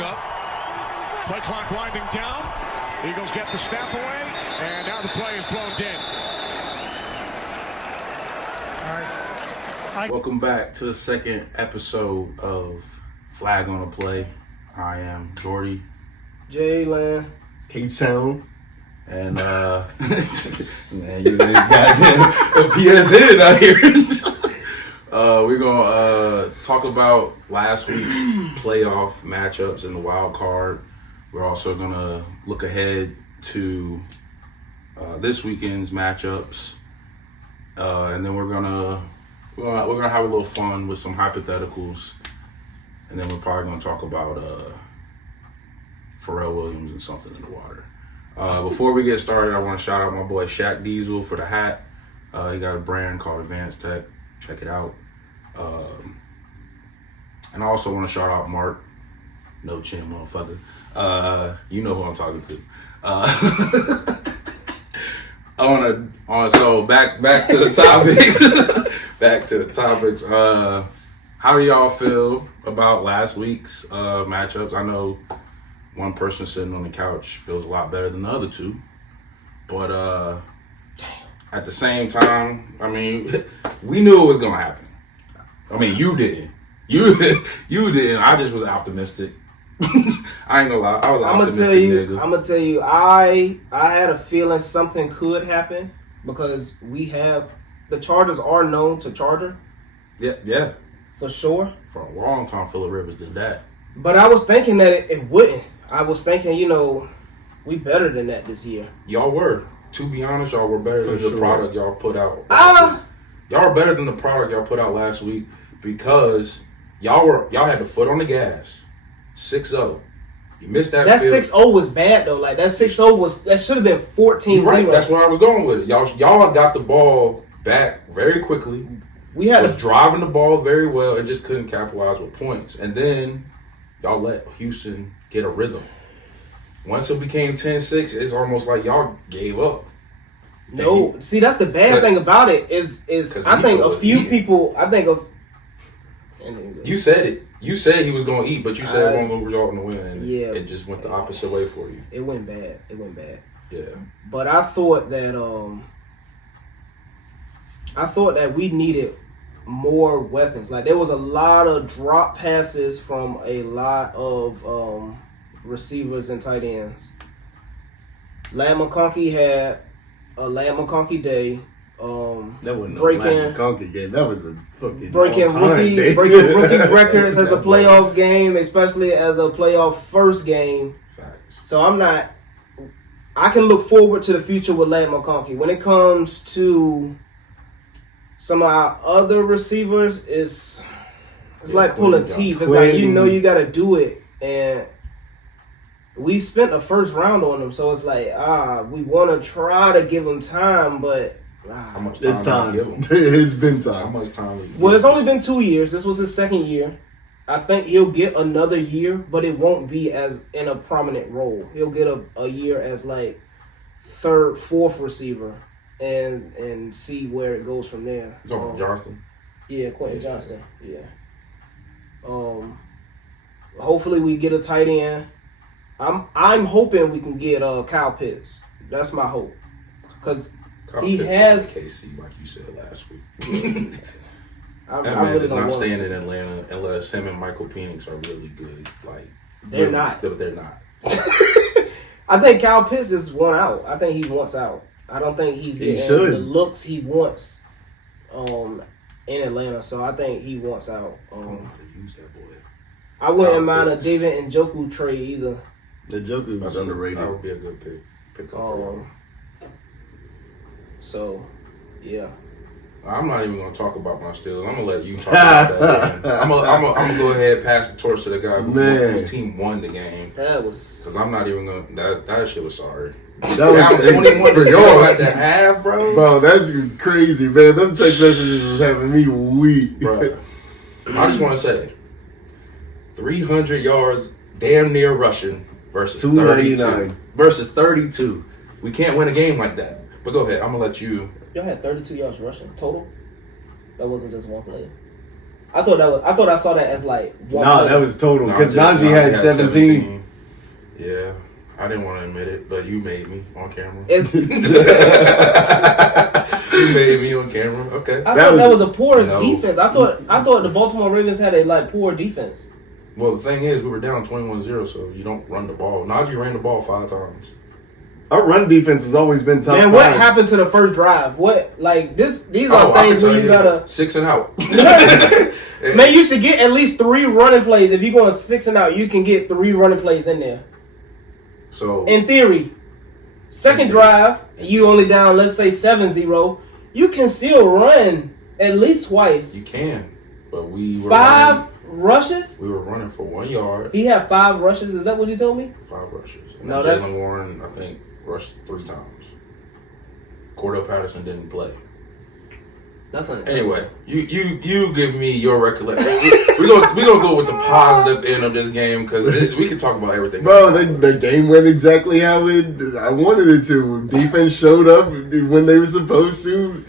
up. Play clock winding down. Eagles get the snap away, and now the play is blown dead. Welcome back to the second episode of Flag on the Play. I am Jordy. Jaylen. K-Town. And, man, you got a PSN out here. We're going to talk about last week's playoff matchups in the wild card. We're also going to look ahead to this weekend's matchups. And then we're gonna have a little fun with some hypotheticals. And then we're probably going to talk about Pharrell Williams and something in the water. Before we get started, I want to shout out my boy Shaq Diesel for the hat. He got a brand called Advanced Tech. Check it out. And I also want to shout out Mark. No chin, motherfucker. You know who I'm talking to. So back to the topics. Back to the topics. How do y'all feel about last week's matchups? I know one person sitting on the couch feels a lot better than the other two, but at the same time, I mean, we knew it was gonna happen. I mean, you didn't. You didn't. I just was optimistic. I ain't gonna lie. I was optimistic. I'm gonna tell you. I had a feeling something could happen because the Chargers are known to charger. Yeah. For sure. For a long time, Phillip Rivers did that. But I was thinking that it wouldn't. I was thinking, we better than that this year. Y'all were. To be honest, y'all were better than the product y'all put out. Y'all are better than the product y'all put out last week because y'all had the foot on the gas. 6-0. You missed that. That 6-0 was bad though. Like that 6-0 that should have been 14-0. Right. That's where I was going with it. Y'all got the ball back very quickly. We was driving the ball very well and just couldn't capitalize with points. And then y'all let Houston get a rhythm. Once it became 10-6, it's almost like y'all gave up. No, see that's the bad thing about it is I think a few people. You said it. You said he was going to eat, but you said it won't result in the win, and it just went the opposite way for you. It went bad. Yeah. But I thought that we needed more weapons. Like there was a lot of drop passes from a lot of receivers and tight ends. Lamar McConkey had a Lamar McConkey day. That wasn't no Lamar McConkey game. That was a fucking breaking rookie records as a playoff game, especially as a playoff first game. Facts. So I can look forward to the future with Lamar McConkey. When it comes to some of our other receivers, it's like pulling teeth. It's like you got to do it, and we spent a first round on them, so it's like we want to try to give them time, but how much time? It's time. It's been time. How much time? Well, it's only been 2 years. This was his second year. I think he'll get another year, but it won't be as in a prominent role. He'll get a year as like third, fourth receiver, and see where it goes from there. Johnston. Yeah, Quentin Johnston. Yeah. Hopefully we get a tight end. I'm hoping we can get Kyle Pitts. That's my hope, because he has KC, like you said last week. I man really is don't not want staying to. in Atlanta unless him and Michael Penix are really good. Like They're not. But they're not. I think Kyle Pitts is one out. I think he wants out. I don't think he's getting the looks he wants in Atlanta. So I think he wants out. I don't know how to use that boy. I wouldn't mind a David Njoku trade either. The Joker was underrated. That would be a good pick up. So, yeah. I'm not even going to talk about my Steelers. I'm going to let you talk about that game. I'm going to go ahead and pass the torch to the guy whose team won the game. That was... Because I'm not even going to... That shit was sorry. That was 21 at the half, bro. Bro, that's crazy, man. Them text messages was having me weak. Bro, I just want to say, 300 yards, damn near rushing versus 32. Versus 32. We can't win a game like that. But go ahead. I'm going to let you... Y'all had 32 yards rushing total? That wasn't just one play. I thought I saw that as like one. Nah, play. that was total. No, Because just- Najee had 17. Yeah. I didn't want to admit it, but you made me on camera. It's, You made me on camera. Okay. I thought that was a porous No. defense. I thought the Baltimore Ravens had a like poor defense. Well, the thing is, we were down 21-0, so you don't run the ball. Najee ran the ball 5 times. Our run defense has always been top Man, five. what happened to the first drive? What like this? These are I can things tell where you gotta. 6 and out. Man, you should get at least 3 running plays. If you're going 6 and out, you can get 3 running plays in there. So In theory, second drive, you only down, let's say 7-0. You can still run at least twice. you can, but we were 5 rushes? We were running for 1 yard, He had 5 rushes. Is that what you told me? 5 rushes. And No, then that's- Jalen Warren, I think, rushed 3 times. Cordell Patterson didn't play. That's unacceptable. Anyway, you give me your recollection. We're gonna go with the positive end of this game because we can talk about everything. Bro, the game went exactly how I wanted it to. Defense showed up when they were supposed to.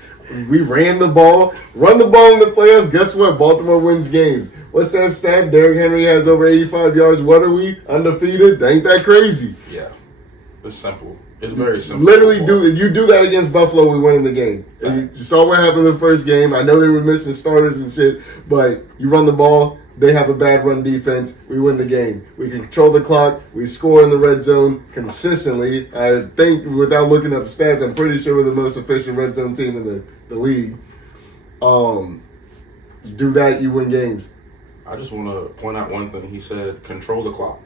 We ran the ball. Run the ball in the playoffs. Guess what? Baltimore wins games. What's that stat? Derrick Henry has over 85 yards. What are we? Undefeated? Ain't that crazy? Yeah, it's simple. It's very simple. Literally, football. you do that against Buffalo, we win the game. You saw what happened in the first game. I know they were missing starters and shit, but you run the ball. They have a bad run defense. We win the game. We can control the clock. We score in the red zone consistently. I think, without looking up the stats, I'm pretty sure we're the most efficient red zone team in the league. Do that, you win games. I just want to point out one thing. He said, "Control the clock."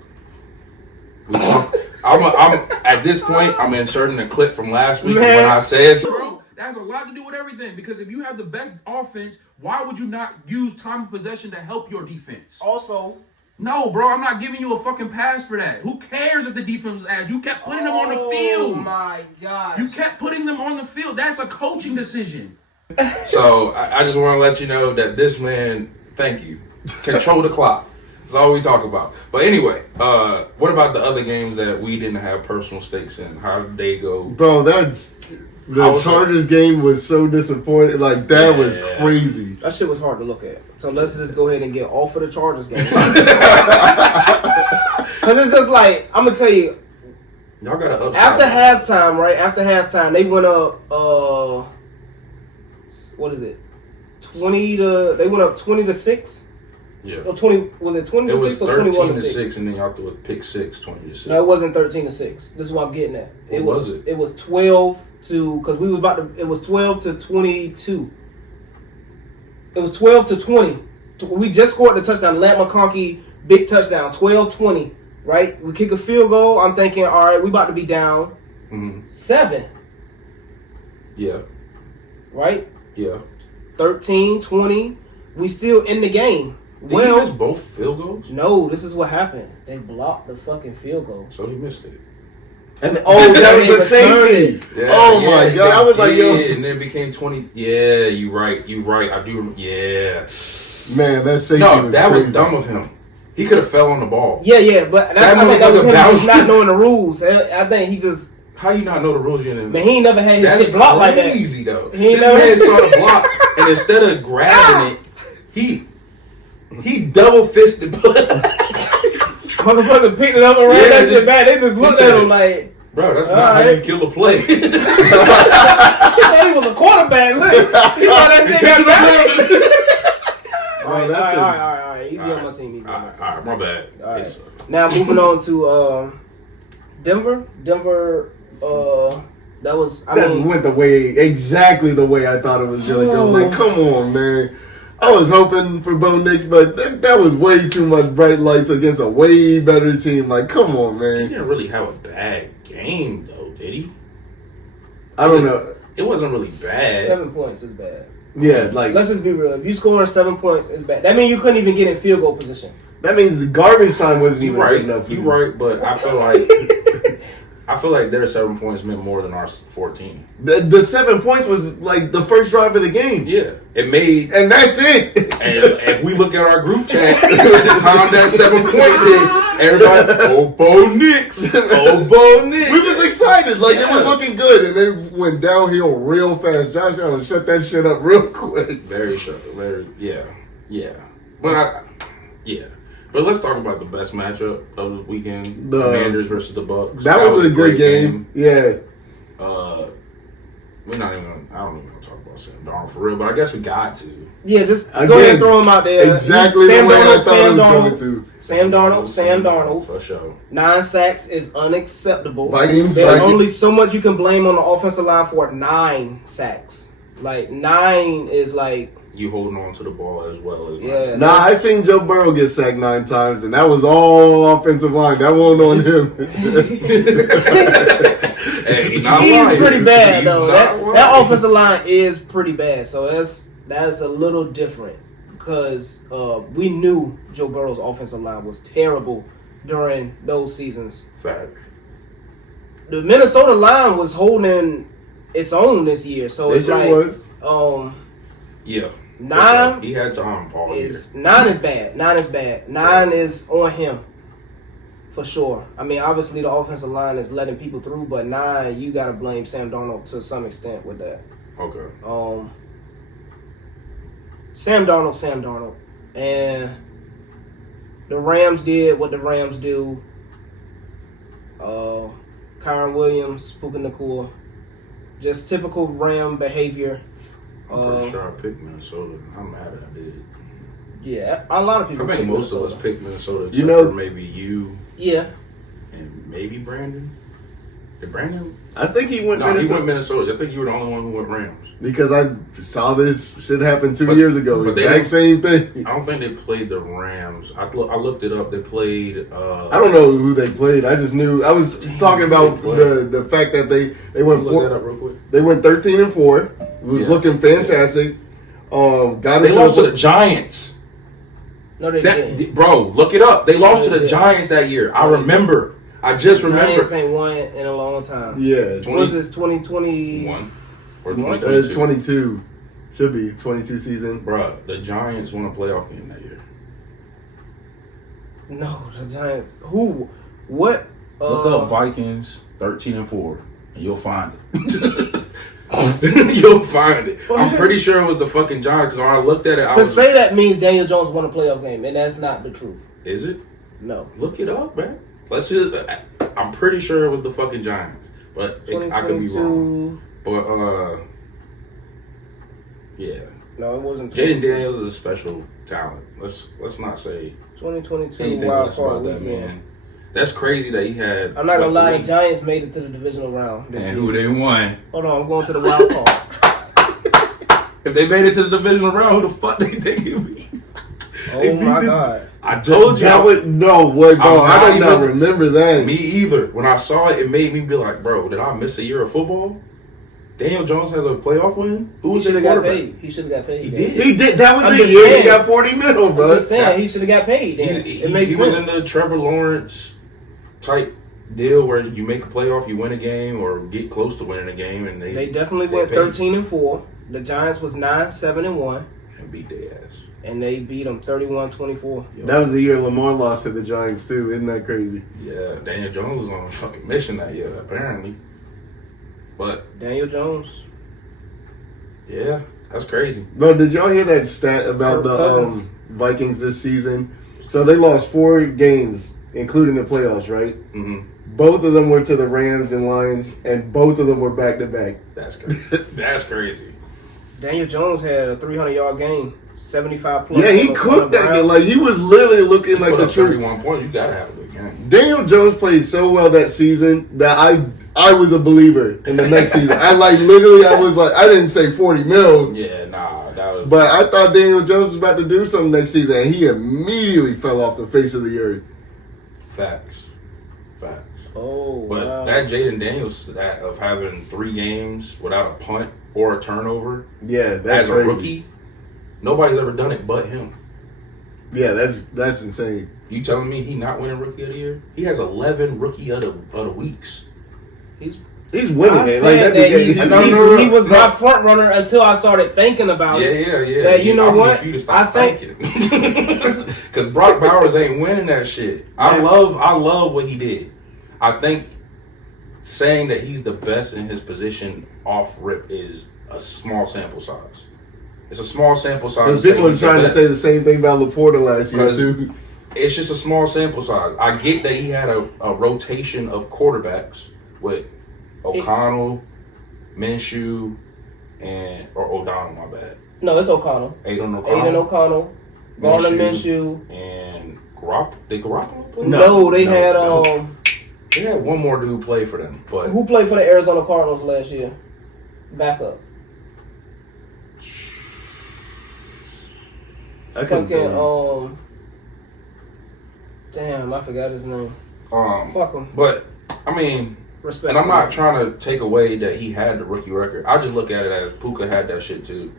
I'm at this point. I'm inserting a clip from last week Man. when I said, Bro, that has a lot to do with everything. Because if you have the best offense, why would you not use time of possession to help your defense? Also, No, bro, I'm not giving you a fucking pass for that. Who cares if the defense was ass? You kept putting them on the oh field. my gosh. You kept putting them on the field. That's a coaching decision. So I just want to let you know that this man, thank you, control the clock. That's all we talk about. But anyway, what about the other games that we didn't have personal stakes in? How did they go? Bro, the Chargers game was so disappointing. Like, that was crazy. That shit was hard to look at. So let's just go ahead and get off of the Chargers game. Because it's just like, I'm going to tell you, Y'all got to after halftime, right? After halftime, they went up, what is it? They went up 20-6? Yeah. Or 20, was it 20 It to was 6 or 21 to 13-6, 6? and then y'all threw a pick 6, 20-6. No, it wasn't 13 to 6. This is what I'm getting at. What was it? It was 12 to, because we was about to, it was 12 to 22. It was 12 to 20. We just scored the touchdown. Lamar McConkey, big touchdown, 12-20, right? We kick a field goal. I'm thinking, all right, we about to be down 7, Yeah. right? Yeah. 13, 20. We still in the game. Did he miss both field goals? No, this is what happened. They blocked the fucking field goal. So he missed it. And that was the safety. Yeah, Oh my God. I was like, yo. And then it became 20. Yeah, you right. I do. Yeah. Man, that safety No, that was crazy. dumb of him. He could have fell on the ball. Yeah, but That I think that was motherfucker him just bounced. not knowing the rules. I think he just, How you not know the rules? You didn't. man, he ain't never had his That's shit blocked like that. crazy though. He ain't This never- man saw the block, and instead of grabbing it, he double fisted. Motherfucker picked it up and ran Yeah, that just- shit back. They just looked said at him it. like, Bro, that's All not how right. you kill a play. he thought he was a quarterback. Look, he thought that shit got back. All right. Easy on my team. Easy on my team. All right, my bad. All right. Now moving on to Denver. That was, That went exactly the way I thought it was going to go. Like, come on, man. I was hoping for Bo Nix, but that was way too much bright lights against a way better team. Like, come on, He man. didn't really have a bad game, though, did he? I don't know. It wasn't really bad. 7 points is bad. Yeah, like, Let's just be real. If you scoring 7 points, it's bad. That means you couldn't even get in field goal position. that means the garbage time wasn't You even right. good enough for You you. right, but I feel like their 7 points meant more than our 14. The 7 points was like the first drive of the game. Yeah, it made. And that's it. And if we look at our group chat, at the time that 7 points hit, everybody, oh, Bo Nix. Oh, Bo Nix. We was excited. Like, it was Yeah. looking good. And then it went downhill real fast. Josh Allen shut that shit up real quick. Very sure. Yeah. Yeah. But let's talk about the best matchup of the weekend. The Commanders versus the Bucks. That was a good great game. Yeah. We're not even. I don't even want to talk about Sam Darnold for real, but I guess we got to. Yeah, just Again, go ahead and throw him out there. Exactly Sam the way I Darnold, thought it was Sam going Darnold, to. Sam Darnold. For sure. 9 sacks is unacceptable. Vikings. There's only so much you can blame on the offensive line for 9 sacks. Like 9 is like You holding on to the ball as well as Yeah. Nah, I seen Joe Burrow get sacked 9 times, and that was all offensive line. That wasn't on him. Hey, he's not he's lying. pretty bad He's though. not lying. That offensive line is pretty bad. So that's a little different because we knew Joe Burrow's offensive line was terrible during those seasons. Fact. The Minnesota line was holding its own this year, so It it's sure like was. Yeah. 9 He had time all year. is 9 is bad. 9 is bad. 9 is on him. For sure. I mean, obviously the offensive line is letting people through, but 9, you gotta blame Sam Darnold to some extent with that. Okay. Sam Darnold. And the Rams did what the Rams do. Kyron Williams, Puka Nacua. Just typical Ram behavior. I'm pretty sure I picked Minnesota. I'm mad I did. Yeah, a lot of people I think pick most Minnesota. of us picked Minnesota, except You know- for maybe you Yeah. and maybe Brandon. Did Brandon? I think he went No, he Minnesota went Minnesota. I think you were the only one who went Rams. because I saw this shit happen 2 But- years ago. but they Exact same thing. I don't think they played the Rams. I looked it up. They played. I don't know who they played. I just knew. I was talking about Who they the fact that they went Look that up real quick. They went 13-4. It was Yeah. looking fantastic. Got They into lost to the Giants. No, they didn't. Bro, look it up. They lost to the Yeah. Giants that year. I remember. I just remember. Giants ain't won in a long time. Yeah, What was this, 2020? One or What? 2022. 22 should be 22 season. Bro, the Giants won a playoff game that year. No, the Giants. Who? What? Look up Vikings 13-4, and you'll find it. You'll find it. I'm pretty sure it was the fucking Giants. When I looked at it, To say that means Daniel Jones won a playoff game, and that's not the truth. Is it? No. Look it up, man. Let's just. I'm pretty sure it was the fucking Giants, but I could be wrong. 2022. But yeah, No, it wasn't. Jaden Daniels is a special talent. Let's not say 2022 anything wild less card about that weekend. man. That's crazy that he had. I'm not gonna lie, the three- Giants made it to the divisional round. This And year. who they won? Hold on, I'm going to the wild card. If they made it to the divisional round, who the fuck they think it be? Oh my God. I told you. That would no way, bro. I'm I do not not even- remember that. Me either. When I saw it, it made me be like, bro, did I miss a year of football? Daniel Jones has a playoff win? Who He was should the have got quarterback? paid. He should have got paid. He then. did. He did. That was I'm the just year saying. he got 40 mil, I'm bro. just saying he should have got paid. Then. It makes he sense. was in the Trevor Lawrence type deal where you make a playoff, you win a game, or get close to winning a game, and They definitely they went paid. 13-4. The Giants was 9-7-1, and beat their ass. and they beat them 31-24. That was the year Lamar lost to the Giants too. Isn't that crazy? Yeah, Daniel Jones was on a fucking mission that year, apparently. But Daniel Jones. yeah, that's crazy. No, did y'all hear that stat about Kirk the Cousins. Vikings this season? So they lost 4 games, including the playoffs, right? hmm Both of them were to the Rams and Lions, and both of them were back to back. That's crazy. That's crazy. Daniel Jones had a 300-yard game, 75 plus. Yeah, he on the cooked that Browns. game. Like he was literally looking like Put the up truth. 31 points. You gotta have a good game. Daniel Jones played so well that season that I was a believer in the next season. I was like, I didn't say 40 mil, Yeah, nah, that was. but I thought Daniel Jones was about to do something next season, and he immediately fell off the face of the earth. Facts. Oh, But wow. that Jaden Daniels stat of having 3 games without a punt or a turnover Yeah, that's as a crazy. rookie, nobody's ever done it but him. Yeah, that's insane. You telling me he not winning Rookie of the Year? He has 11 Rookie of the weeks. He's He's winning I it. said Like that that nigga, he was my front runner until I started thinking about it. Yeah. That, you know I what? need you to stop I thinking. Because Brock Bowers ain't winning that shit. I love what he did. I think saying that he's the best in his position off rip is a small sample size. It's a small sample size. Because people are trying to say the same thing about Laporta last year too. It's just a small sample size. I get that he had a rotation of quarterbacks with O'Connell, Minshew, or O'Donnell. My bad. No, it's O'Connell. Aiden O'Connell. Garner Minshew. And Garoppolo play? No, they had They had one more dude play for them, but who played for the Arizona Cardinals last year? Backup. Fucking damn, I forgot his name. Fuck him. But I mean, respect. And I'm not trying to take away that he had the rookie record. I just look at it as Puka had that shit too.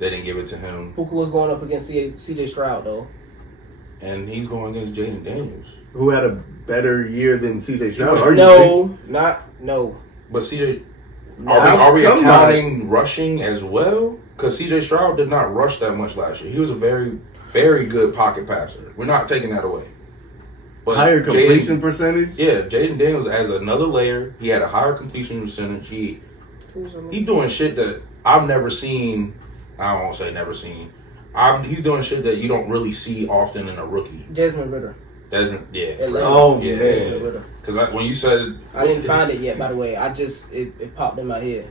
They didn't give it to him. Puka was going up against CJ Stroud though, and he's going against Jaden Daniels, who had a better year than CJ Stroud. No. But CJ, are we accounting rushing as well? Because CJ Stroud did not rush that much last year. He was a very, very good pocket passer. We're not taking that away. But higher completion percentage? Yeah, Jaden Daniels adds another layer. He had a higher completion percentage. He doing shit that I've never seen. I won't say never seen. He's doing shit that you don't really see often in a rookie. Desmond Ridder. Yeah. Oh, yeah. Man. Because when you said... I didn't find it yet, by the way. It popped in my head.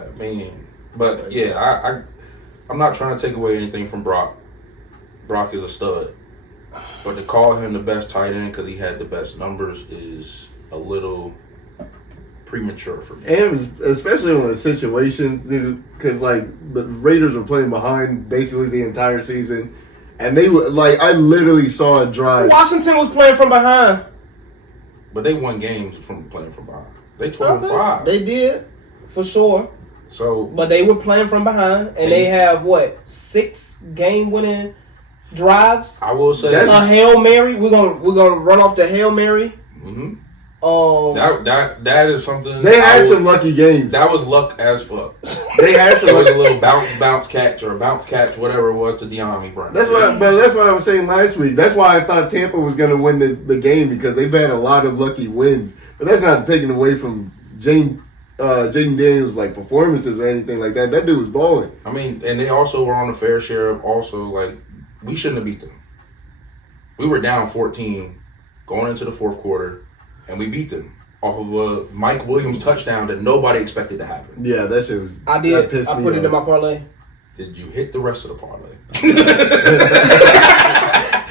I mean... But, yeah, I'm not trying to take away anything from Brock. Brock is a stud. But to call him the best tight end because he had the best numbers is a little premature for me. And especially on the situations, because, like, the Raiders were playing behind basically the entire season. And they were, like, I literally saw a drive. Washington was playing from behind. But they won games from playing from behind. They 12-5. They did, for sure. So, but they were playing from behind, and they have 6 game-winning drives. I will say a Hail Mary. We're gonna run off the Hail Mary. Mm-hmm. That is something. They had some lucky games. That was luck as fuck. They had some. It was a little bounce catch, whatever it was to De'Ami Brown. That's what I was saying last week. That's why I thought Tampa was going to win the game because they've had a lot of lucky wins. But that's not taken away from Jaden Daniels' like performances or anything like that. That dude was balling. I mean, and they also were on a fair share of we shouldn't have beat them. We were down 14 going into the fourth quarter, and we beat them off of a Mike Williams touchdown that nobody expected to happen. Yeah, that shit was. I did. I put it in my parlay. Did you hit the rest of the parlay?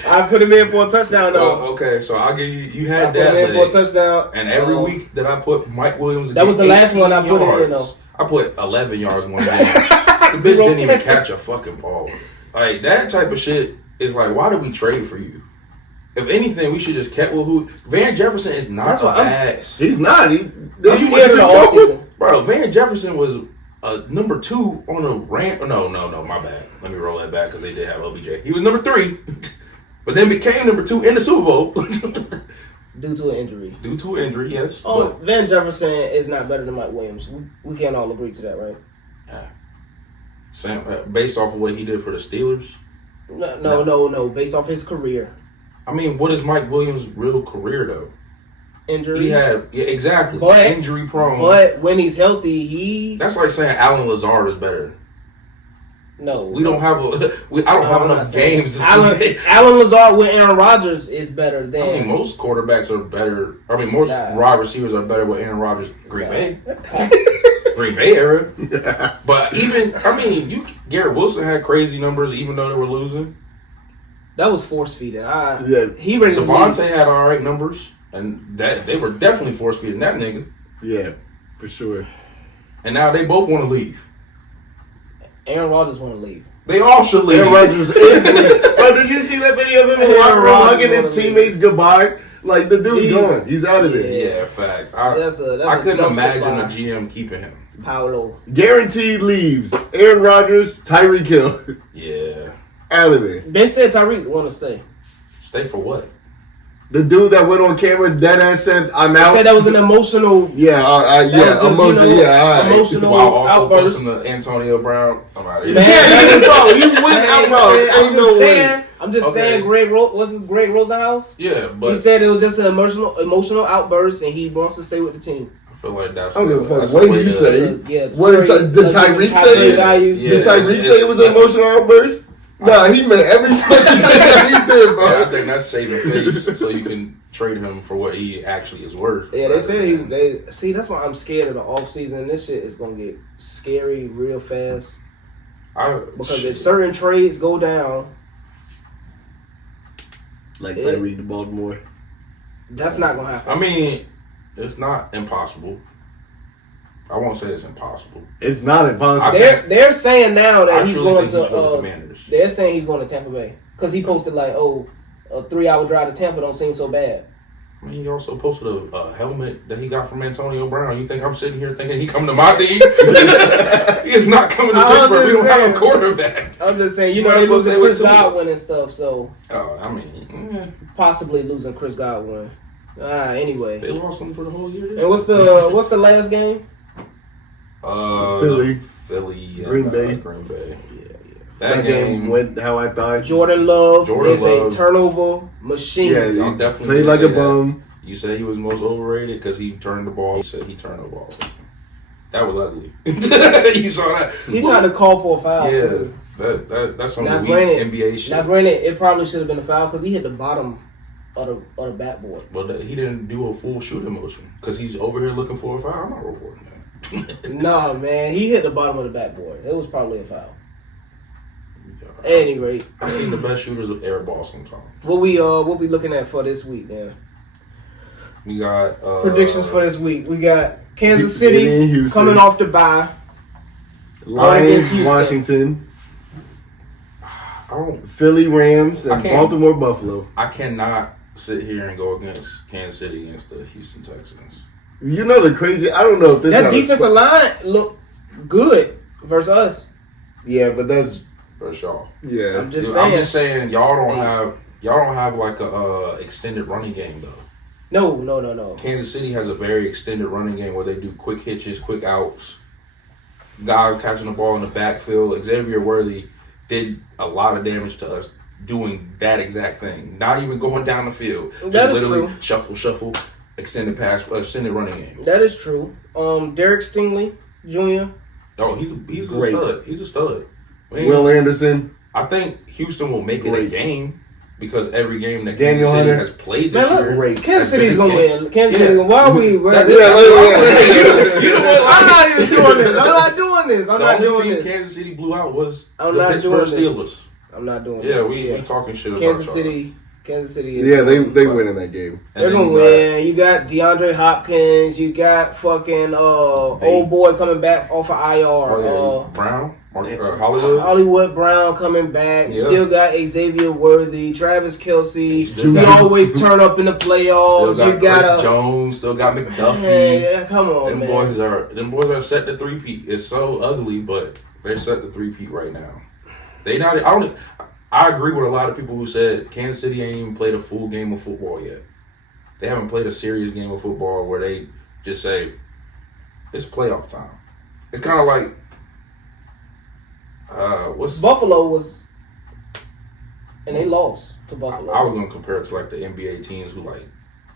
I put him in for a touchdown though. Well, okay, so I'll give you. You had I put him in for a touchdown. And every week that I put Mike Williams, that was the last one I put in though. I put 11 yards one game. The bitch didn't even catch a fucking ball. Like that type of shit is like, why did we trade for you? If anything, we should just kept with who. Van Jefferson is not bad. He's not. He went to the all season. Bro, Van Jefferson was number 2 on a ramp. No, my bad. Let me roll that back because they did have OBJ. He was number 3, but then became number 2 in the Super Bowl. Due to an injury. Due to an injury, yes. Oh, Van Jefferson is not better than Mike Williams. We can't all agree to that, right? Yeah. Based off of what he did for the Steelers? No. Based off his career. I mean, what is Mike Williams' real career, though? Injury. He had, exactly. Injury prone. But when he's healthy, That's like saying Alan Lazard is better. No. We don't have I don't have enough games to see. Alan Lazard with Aaron Rodgers is better than. I mean, most quarterbacks are better. I mean, most wide receivers are better with Aaron Rodgers. Green Bay. Green Bay era. But even, Garrett Wilson had crazy numbers even though they were losing. That was force feeding. He ready. Devontae had all right numbers, and that they were definitely force feeding that nigga. Yeah, for sure. And now they both want to leave. Aaron Rodgers want to leave. They all should leave. Aaron Rodgers is leaving. Bro, did you see that video of him in the locker room hugging his teammates goodbye? Like, the dude's gone. He's out of there. Yeah, facts. I couldn't imagine a GM keeping him. Paolo. Guaranteed leaves. Aaron Rodgers, Tyreek Hill. Yeah. Out of there. They said Tyreek want to stay. Stay for what? The dude that went on camera, deadass said, "I'm out." They said that was an emotional. Emotional While also outburst. posting the Antonio Brown. I'm out of here. You went out, bro. Ain't no way. I'm just saying, Greg Rosenhaus? Yeah, but he said it was just an emotional outburst, and he wants to stay with the team. I feel like that's. I don't give a that's fuck the what way he to- say. Yeah, What did Tyreek say? Yeah, Did Tyreek say it was an emotional outburst? Nah, he meant every fucking thing that he did, bro. Yeah, I think that's saving face, so you can trade him for what he actually is worth. Yeah, they said that's why I'm scared of the offseason. This shit is gonna get scary real fast. Because if certain trades go down, Like Tyreek to Baltimore. that's not gonna happen. I mean, it's not impossible. I won't say it's impossible. It's not impossible. They're saying now that I he's truly going think he's to. going to Commanders. They're saying he's going to Tampa Bay because he posted like, "Oh, a 3-hour drive to Tampa don't seem so bad." I mean, he also posted a helmet that he got from Antonio Brown. You think I'm sitting here thinking he coming to my team? He is not coming to Pittsburgh. We don't have a quarterback. I'm just saying, you Might know, they as well losing stay with Chris Tua. Godwin and stuff, so I mean, possibly losing Chris Godwin. Anyway, they lost him for the whole year. and what's the last game? Philly. And, Green Bay. Green Bay. Yeah. That game went how I thought. Jordan Love is Love. a turnover machine. Yeah, Y'all he definitely played did like say a that. bum. You said he was most overrated because he turned the ball. You said he turned the ball. That was ugly. You saw that? He tried to call for a foul Yeah, too. that's some Now, weak granted, NBA shit. Now, granted, it probably should have been a foul because he hit the bottom of the backboard. But he didn't do a full shooting motion because he's over here looking for a foul. I'm not reporting that. Nah, man, he hit the bottom of the backboard. It was probably a foul. At any rate, I've seen the best shooters of air ball sometimes. what we looking at for this week, man? We got Predictions for this week. We got Kansas Houston, City Houston. coming off the bye. Lions, Houston. Washington, I don't. Philly, Rams, I and can't- Baltimore, Buffalo. I cannot sit here and go against Kansas City against the Houston Texans. You know the crazy. I don't know if this That how it's defensive line look good versus us. Yeah, but that's For sure. yeah. I'm just I'm saying. just saying y'all don't have like a extended running game though. No. Kansas City has a very extended running game where they do quick hitches, quick outs. Guys catching the ball in the backfield. Xavier Worthy did a lot of damage to us doing that exact thing. Not even going down the field. That is literally true. shuffle, extended pass, extended running game. That is true. Derek Stingley Jr. Oh, he's a Great. stud. He's a stud. Will Anderson. I think Houston will make it a Great. game because every game that Daniel Kansas City Hunter. has played this Man, year, look, Kansas has been City's a gonna game. win. Kansas Yeah. City. Why are we? That's Yeah, what I'm saying. yeah. You know what? I'm not even doing this. I'm not doing this. I'm The not only doing team this. Kansas City blew out was I'm the not Pittsburgh doing this. Steelers. I'm not doing Yeah, this. we talking shit Kansas about y'all. City. Kansas City. Is Yeah, they win in that game. And They're then gonna you got- win. You got DeAndre Hopkins. You got fucking old boy coming back off of IR. Oh, yeah. Brown, Hollywood. Hollywood Brown coming back. You Yeah. still got Xavier Worthy, Travis Kelsey. Still You got- always turn up in the playoffs. Still You got Chris got Jones. Still got McDuffie. Hey, come on, Them man. boys are set to three-peat. It's so ugly, but they're set to three-peat right now. I agree with a lot of people who said Kansas City ain't even played a full game of football yet. They haven't played a serious game of football where they just say, it's playoff time. It's kind of like, Buffalo was, and they lost to I Buffalo. was going to compare it to like the NBA teams who like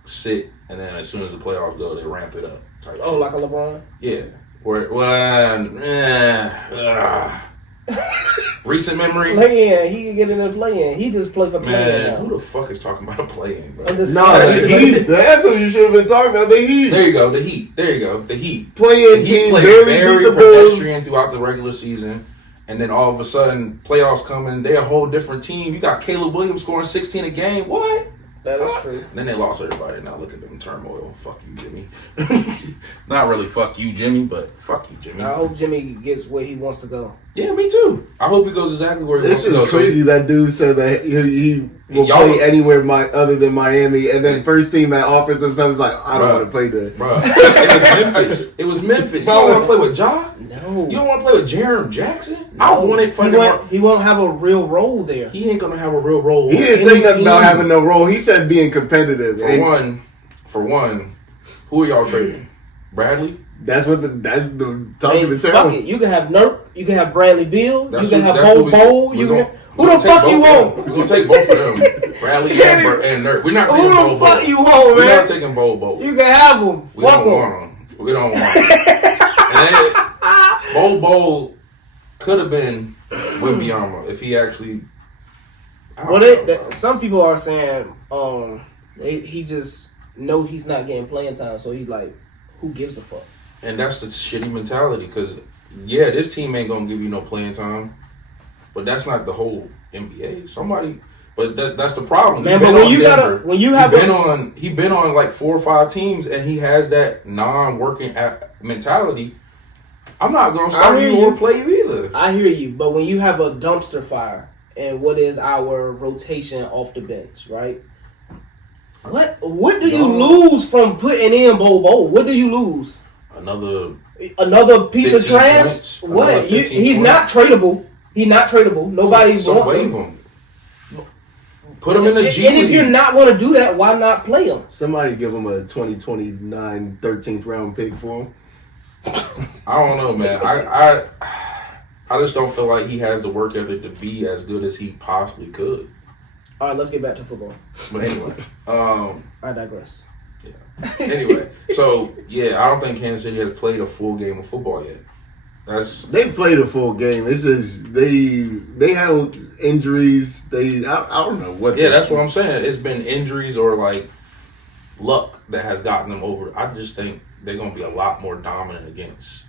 sit and then as soon as the playoffs go, they ramp it up. Type Oh, shit. like a LeBron? Yeah. Recent memory. Play-in. He can get in the play-in. He just play for play-in Man, who now. the fuck is talking about a play-in, bro? I'm just Nah, the saying. Heat. That's what you should have been talking about. The Heat. There you go, the Heat. There you go, the Heat. Playing The Heat team played barely very beat the Bulls. pedestrian throughout the regular season, and then all of a sudden, playoffs coming, they're a whole different team. You got Caleb Williams scoring 16 a game. What? That is true. And then they lost everybody. Now look at them turmoil. Fuck you, Jimmy. Not really fuck you, Jimmy, but fuck you, Jimmy. I hope Jimmy gets where he wants to go. Yeah, me too. I hope he goes exactly where he This wants to go. is crazy. That dude said that he will Y'all- play anywhere other than Miami, and then first team that offers him something is like, I don't Bruh. want to play there. Bro, it was Memphis. It was Memphis. You don't want to play with Ja? No. You don't want to play with Jaron Jackson? I wanted fucking. He won't have a real role there. He ain't gonna have a real role. He didn't say nothing about having no role. He said being competitive. And For one, who are y'all trading? Bradley? that's the talking Hey, to fuck town. it. You can have Nurk. You can have Bradley Beal. That's you can who- have that's Bo who Bowl. we You gonna- can. we Who gonna the take fuck both you of want? them. We're gonna take both of them. Bradley and Nurk. We're not taking Who Bo the fuck Bowl. you want, We're man? not taking Bo Bowl. You can have them. We Fuck don't them. want him. We don't want it. And Bol could have been Wembanyama if he actually. Some people are saying he just know he's not getting playing time, so he's like, who gives a fuck? And that's the shitty mentality because, yeah, this team ain't going to give you no playing time, but that's not the whole NBA. But that's the problem. Man, but He been on like 4 or 5 teams, and he has that non-working mentality. I'm not going to start you or play you either. I hear you, but when you have a dumpster fire, and what is our rotation off the bench, right? What do you lose from putting in Bol? What do you lose? Another piece of trash? What? He's not tradable. He's not tradable. Nobody wants him. Put him in the G League. And if you're not going to do that, why not play him? Somebody give him a 2029 13th round pick for him. I don't know, man. I just don't feel like he has the work ethic to be as good as he possibly could. All right, let's get back to football. But anyway, I digress. Yeah. Anyway, so yeah, I don't think Kansas City has played a full game of football yet. They played a full game. It's just they had injuries. I don't know what. Yeah, that's what I'm saying. It's been injuries or like luck that has gotten them over. I just think they're gonna be a lot more dominant against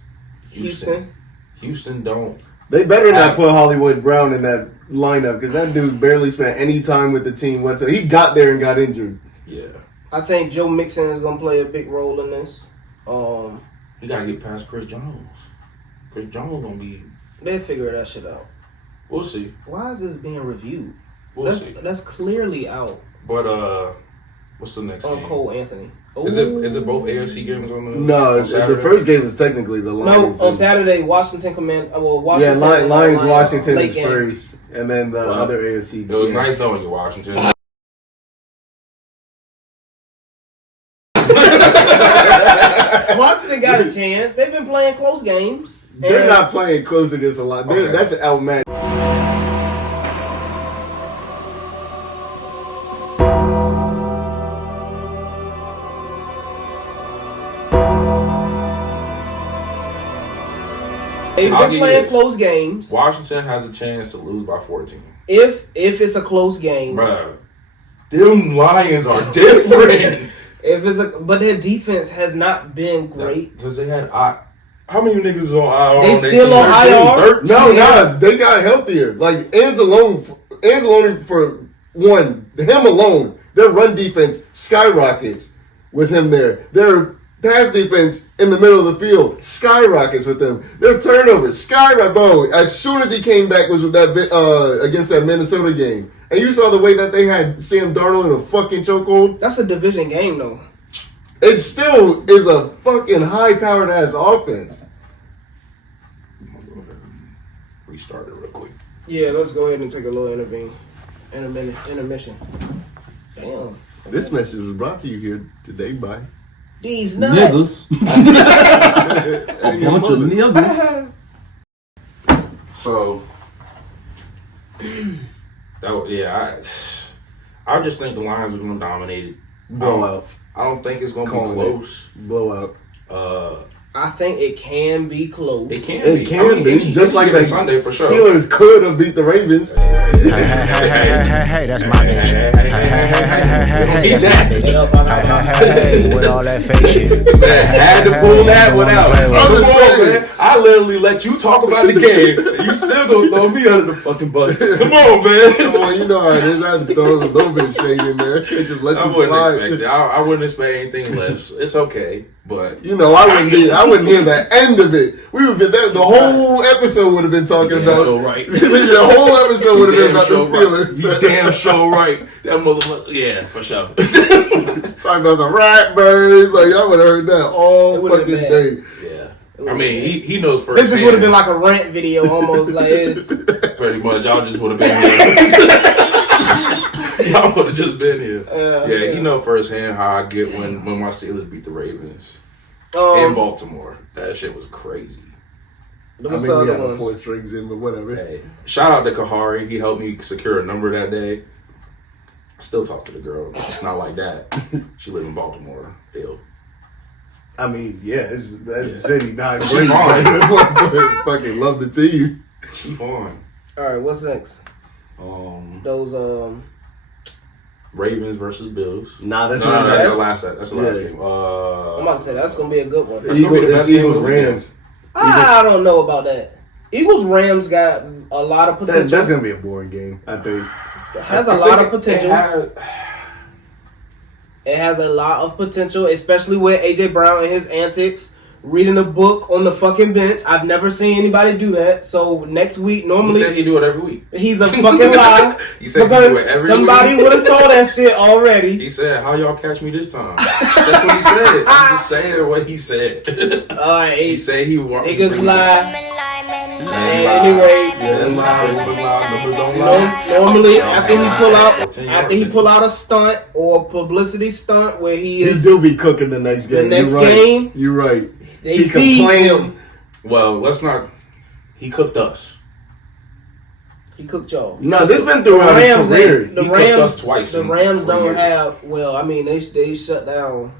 Houston. Houston don't. They better not put Hollywood Brown in that lineup because that dude barely spent any time with the team whatsoever. He got there and got injured. Yeah. I think Joe Mixon is gonna play a big role in this. He gotta get past Chris Jones. Chris Jones gonna be. They'll figure that shit out. We'll see. Why is this being reviewed? We'll see. That's clearly out. But what's the next game? On Cole Anthony. Is it both AFC games on the? No, the first game is technically the Lions. No, on Saturday, Washington Washington. Yeah, Lions Washington is first, and then the other AFC. It was nice knowing you, Washington. Washington got a chance. They've been playing close games. They're not playing close against a lot. Okay. That's an outmatch. They've been playing close games. Washington has a chance to lose by 14. If it's a close game. Bruh, them Lions are different. But their defense has not been great. Because they had how many niggas is on IR? They still on IR? No, they got healthier. Like Anzalone for one, him alone, their run defense skyrockets with him there. Their pass defense in the middle of the field skyrockets with them. Their turnovers skyrocket. Bro, as soon as he came back was with that against that Minnesota game. And you saw the way that they had Sam Darnold in a fucking chokehold. That's a division game, though. It still is a fucking high-powered ass offense. I'm gonna go ahead and restart it real quick. Yeah, let's go ahead and take a little intermission. Damn. This message was brought to you here today by these nuts. Niggas. A bunch of niggas. So, I just think the Lions are going to dominate it. Blowout. I don't think it's going to be close. Blowout. I think it can be close. It can be. Just like that Sunday for sure. Steelers could have beat the Ravens. Hey, that's my bitch. Beat that. Hey, with all that fake shit. Had to pull that one out. Come on, man. I literally let you talk about the game. And you still gonna throw me under the fucking bus. Come on, man. Come on, you know how it is. I had to throw a little bit of shade in there. Just let you slide. I wouldn't expect anything less. It's okay, but you know, I wouldn't hear the end of it. We would get that. The whole episode would have been talking about. So right. The whole episode would have been about the Steelers. You damn sure right. That motherfucker. Yeah, for sure. Talking about some rat birds. Like y'all would have heard that all fucking day. I mean, he knows first. This just would have been like a rant video almost. Pretty much. Y'all just would have been here. Y'all would have just been here. He know firsthand how I get when my Steelers beat the Ravens in Baltimore. That shit was crazy. I mean, we had the 4 strings in, but whatever. Hey, shout out to Kahari. He helped me secure a number that day. I still talk to the girl. It's not like that. She live in Baltimore. Ill. I mean, that's City not She great. fine. But fucking love the team. She fine. All right, what's next? Those Ravens versus Bills. Nah, that's No, not. that's that's- the last. That's the last Yeah. game. I'm about to say that's gonna be a good one. That's gonna be the best game Eagles of the weekend. Rams. I don't know about that. Eagles Rams got a lot of potential. That's gonna be a boring game, I think. It has a lot of potential. It It has a lot of potential, especially with AJ Brown and his antics. Reading a book on the fucking bench. I've never seen anybody do that. So next week, he normally said he do it every week. he's a fucking lie. He said he because do it every somebody week. would have saw that shit already. He said, "How y'all catch me this time?" That's what he said. I'm just saying what he said. All right, He said he want niggas lie. Anyway, Normally, after he pull out a stunt or publicity stunt where he He is, do be cooking the next game. next You're right. game, You're right. they He feed complained. him. well, let's not. He cooked us. He cooked y'all. No, this been The throughout his Rams, career. the He cooked us Rams, twice the in Rams 3 don't years. have. Well, I mean, they shut down.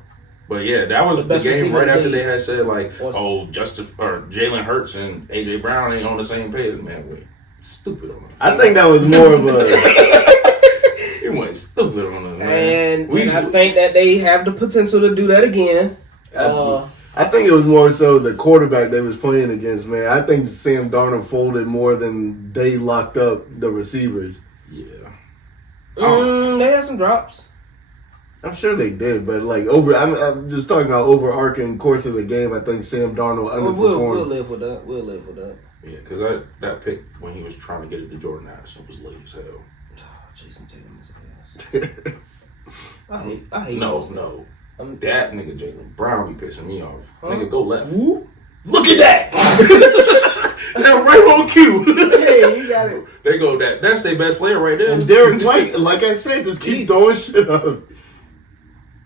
But yeah, that was The the best game receiver right in the after league. they had said like, Or- "Oh, Jalen Hurts and AJ Brown ain't on the same page." Man, wait, stupid on them. I think that was more of a. It went stupid on them, man. And, We and I should- think that they have the potential to do that again. I think it was more so the quarterback they was playing against, man. I think Sam Darnold folded more than they locked up the receivers. Yeah. They had some drops. I'm sure they did, but like I'm just talking about overarching course of the game. I think Sam Darnold We'll underperformed. live with that. We'll live with that. Yeah, because that pick when he was trying to get it to Jordan Addison was late as hell. Jason Tatum is ass. I hate No, those. no. I'm- That nigga Jalen Brown be pissing me off. Huh? Nigga, go left. Look at that! That right on cue. Hey, you got it. They go that. That's their best player right there. And Derek White, like I said, just keep throwing shit up.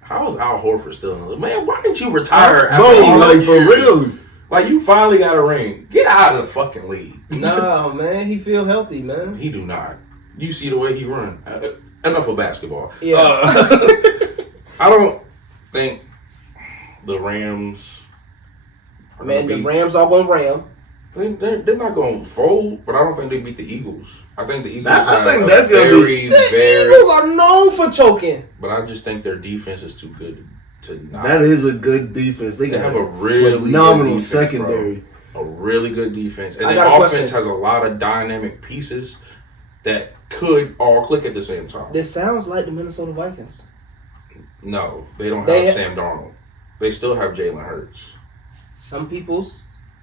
How is Al Horford still in the league? Man, why didn't you retire? after Bro, all like those for years? real. Like you finally got a ring. Get out of the fucking league. Nah, man, he feel healthy, man. He do not. You see the way he run. Enough of basketball. Yeah. I don't think the Rams are Man, gonna the beat. Rams are gonna ram. They're not going to fold, but I don't think they beat the Eagles. I think the Eagles I think have that's a gonna very, The very. Eagles are known for choking. But I just think their defense is too good to not. That is a good defense. They They got have a really phenomenal good defense, secondary. a really good defense, and I their got a offense question. has a lot of dynamic pieces that could all click at the same time. This sounds like the Minnesota Vikings. No, they don't They have ha- Sam Darnold. They still have Jalen Hurts. Some people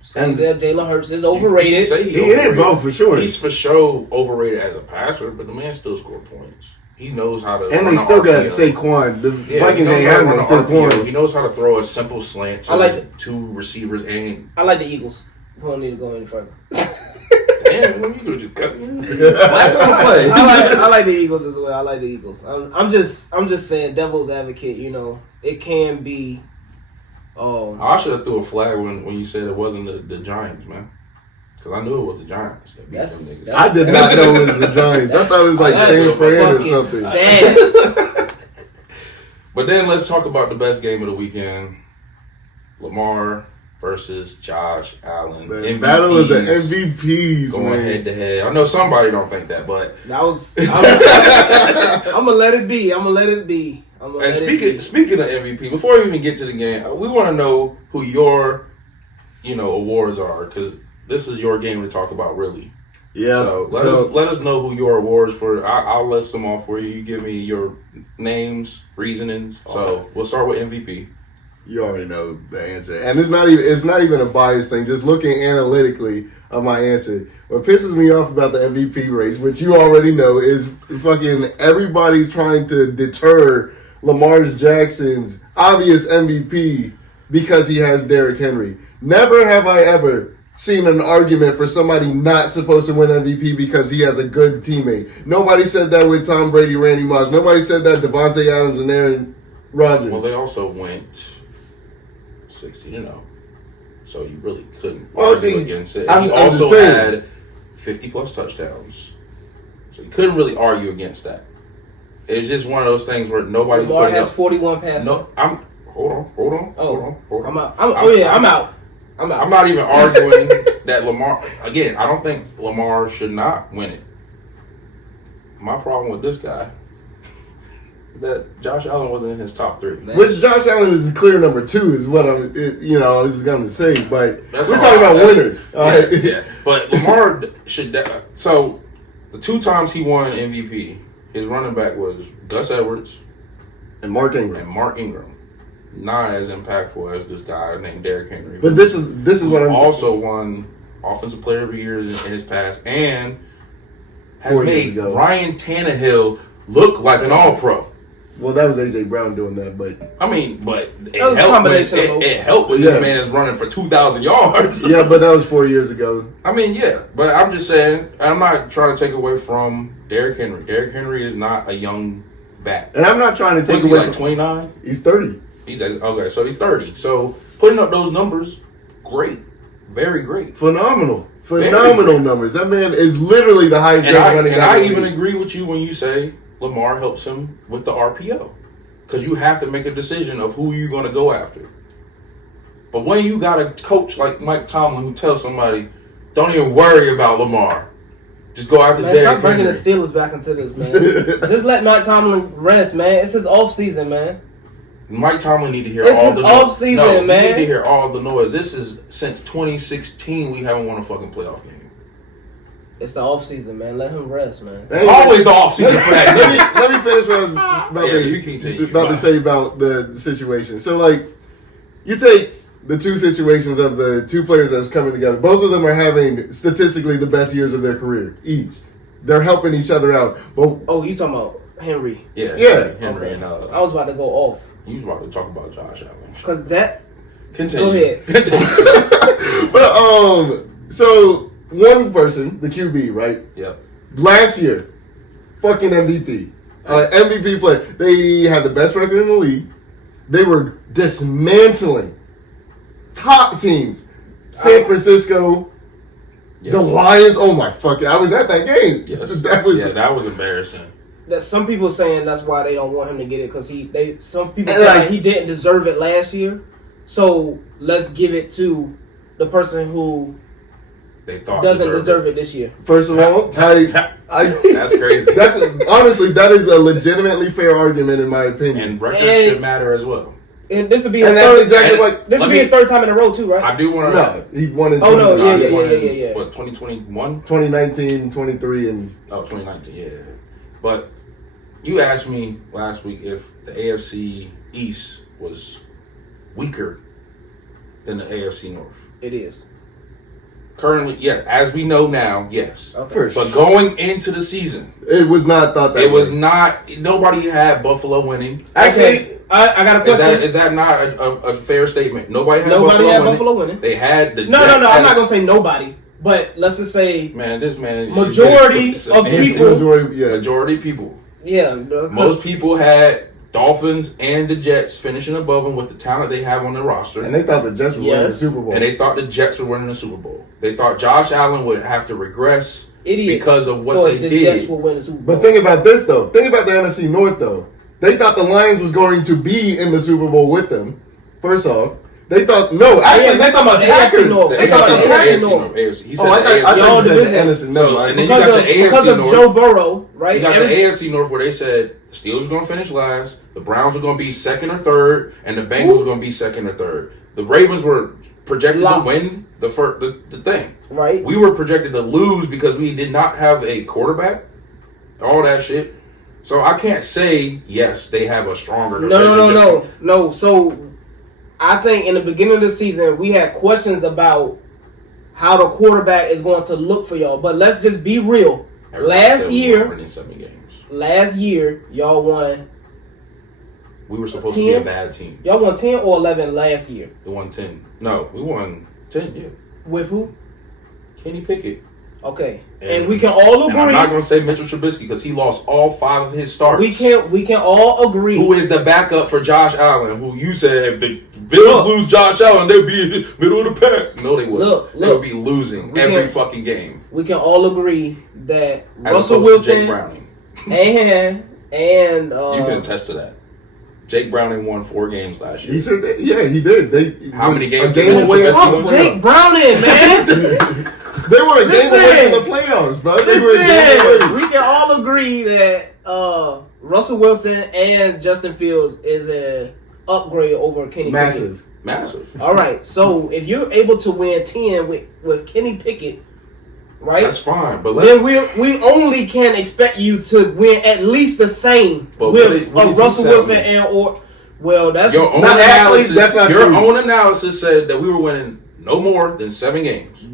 say And- that Jalen Hurts is You overrated. can say He is, bro, for sure. He's for sure overrated as a passer, but the man still scored points. He knows how to. And run they still got RPO. Saquon. The Yeah, Vikings he knows ain't how to having no run an RPO. He Saquon. knows how to throw a simple slant to I like it. two receivers and I like the Eagles. We don't need to go any further. damn, you could just cut me. Flag on the play. I like the Eagles as well. I like the Eagles. I'm just saying, devil's advocate. You know, it can be. I should have threw a flag when you said it wasn't the Giants, man. Because I knew it was the Giants that beat That's- them niggas. I did not know it was the Giants. I thought it was like That's San Fran or fucking something. sad. But then let's talk about the best game of the weekend. Lamar versus Josh Allen. The battle of the MVPs MVPs, going man. head to head. I know somebody don't think that, but That was. I'm gonna let it be. I'm gonna let it be. and speaking of MVP, before we even get to the game, we want to know who your awards are, because this is your game to talk about, really. Yeah. So let us know who your awards for. I'll list them off for you. You give me your names, reasonings. So we'll start with MVP. You already know the answer, and it's not even a bias thing. Just looking analytically of my answer, what pisses me off about the MVP race, which you already know, is fucking everybody trying to deter Lamar Jackson's obvious MVP because he has Derrick Henry. Never have I ever seen an argument for somebody not supposed to win MVP because he has a good teammate. Nobody said that with Tom Brady, Randy Moss. Nobody said that Devontae Adams and Aaron Rodgers. Well, they also went 60-0, so you really couldn't Well, argue against it. I'm He just also saying. had 50+ touchdowns, so you couldn't really argue against that. It's just one of those things where nobody's Lamar putting has up. 41 passing. No, hold on. Oh, I'm out. I'm out. I'm not even arguing that Lamar. Again, I don't think Lamar should not win it. My problem with this guy is that Josh Allen wasn't in his top 3. Which Josh Allen is a clear number 2, is what I was going to say. But That's we're all talking about right. winners. Yeah. But Lamar should. So the 2 times he won MVP, his running back was Gus Edwards And Mark Ingram. Not as impactful as this guy named Derrick Henry. But this is what I'm also won Offensive Player of the Year in his past and has 4 years made ago. Ryan Tannehill look like an All-Pro. Well, that was AJ Brown doing that, but I mean, but it That was a helped. combination of both. It helped when Yeah. this man is running for 2,000 yards. yeah, but that was 4 years ago. I mean, yeah, but I'm just saying. I'm not trying to take away from Derrick Henry. Derrick Henry is not a young back. And I'm not trying to take Was he away like 29? He's 30. He's okay, so he's 30. So putting up those numbers, great, very great. Phenomenal Very numbers. That man is literally the highest And rated running back. I in the even league. agree with you when you say Lamar helps him with the RPO. Because you have to make a decision of who you're going to go after. But when you got a coach like Mike Tomlin who tells somebody, don't even worry about Lamar. Just go after Man, Derrick stop bringing Henry. the Steelers back into this, man. Just let Mike Tomlin rest, man. It's his off season, man. Mike Tomlin need to hear It's all his the off noise. season, No, man. he need to hear all the noise. This is since 2016 we haven't won a fucking playoff game. It's the off season, man. Let him rest, man. It's always the offseason for that nigga. let me finish what I was about, Yeah, you continue. to say about the situation. So, like, you take the 2 situations of the 2 players that's coming together. Both of them are having statistically the best years of their career each. They're helping each other out. But Oh, you talking about Henry? Yeah, Yeah. Henry Okay. and I was about to go off you was about to talk about Josh Allen. because that. Continue. Go ahead. Continue. but so one person, the QB, right? Yep. Last year, fucking MVP. MVP player. They had the best record in the league. They were dismantling top teams. San Francisco, Yep. the Lions. Oh my fucking! I was at that game. Yes. That was embarrassing. That some people saying that's why they don't want him to get it because some people And feel like- like he didn't deserve it last year. So let's give it to the person who They thought doesn't deserve it this year. First of all, That's crazy. That's honestly that is a legitimately fair argument in my opinion. And records And- should matter as well. And this will be his And that's third. exactly and- what. This will let be me- his third time in a row too, right? I do want to. No, he won in Oh, no, 2019, yeah. What 2021? 2019, 23, and 2019. Yeah. But you asked me last week if the AFC East was weaker than the AFC North. It is. Currently, yeah, as we know now, yes. Okay. first, But going into the season, it was not thought that it was way. not. Nobody had Buffalo winning. Actually. I got a Is question. that not a fair statement? Nobody had Nobody Buffalo had winning. Buffalo winning. They had the No. Jets I'm had- not gonna say nobody, but let's just say Man, this man. Majority is of semantics. people- Majority people. yeah. Most people had Dolphins and the Jets finishing above them with the talent they have on their roster. And they thought the Jets would win the Yes. Super Bowl. And they thought the Jets were winning the Super Bowl. They thought Josh Allen would have to regress idiots because of what thought they the did. Jets will win the Super Bowl. But think about this though. Think about the NFC North though. They thought the Lions was going to be in the Super Bowl with them. First off, they thought no. Actually, they thought about the Packers. AFC North. They thought about the Packers. AFC. He said Oh, I the AFC. thought you Y'all said the division. NFC. Never So, mind. and then you got the because AFC of North. Joe Burrow, right? You got the AFC North where they said the Steelers were going to finish last, the Browns were going to be second or third, and the Bengals were going to be second or third. The Ravens were projected Lock. to win the thing. Right. We were projected to lose because we did not have a quarterback. All that shit. So I can't say yes they have a stronger. No. So I think in the beginning of the season we had questions about how the quarterback is going to look for y'all. But let's just be real. Last year, winning 7 games. y'all won. We were supposed to be 10? a bad team. Y'all won 10 or 11 last year. We won 10. No, we won 10. Yeah, With who? Kenny Pickett. Okay. And we can all And I'm agree. not going to say Mitchell Trubisky because he lost all 5 of his starts. We can all agree. Who is the backup for Josh Allen? Who you said if the Bills lose Josh Allen, they'd be middle of the pack. No, they wouldn't. Look. They would be losing We every can't- fucking game. We can all agree that As Russell opposed to Jake Wilson Browning. and You can attest to that. Jake Browning won 4 games last year. He sure did. Yeah, he did. How many games A did game Mitchell away. Trubisky win? Jake Browning, man. They were a game away from the playoffs, bro. They were a game Listen, away. we can all agree that Russell Wilson and Justin Fields is an upgrade over Kenny Massive. Massive. All right, so if you're able to win 10 with Kenny Pickett, right? That's fine, but Then we only can expect you to win at least the same But with what did Russell you tell Wilson me? that's your own Not actually, analysis. that's not your true. own analysis said that we were winning no more than 7 games.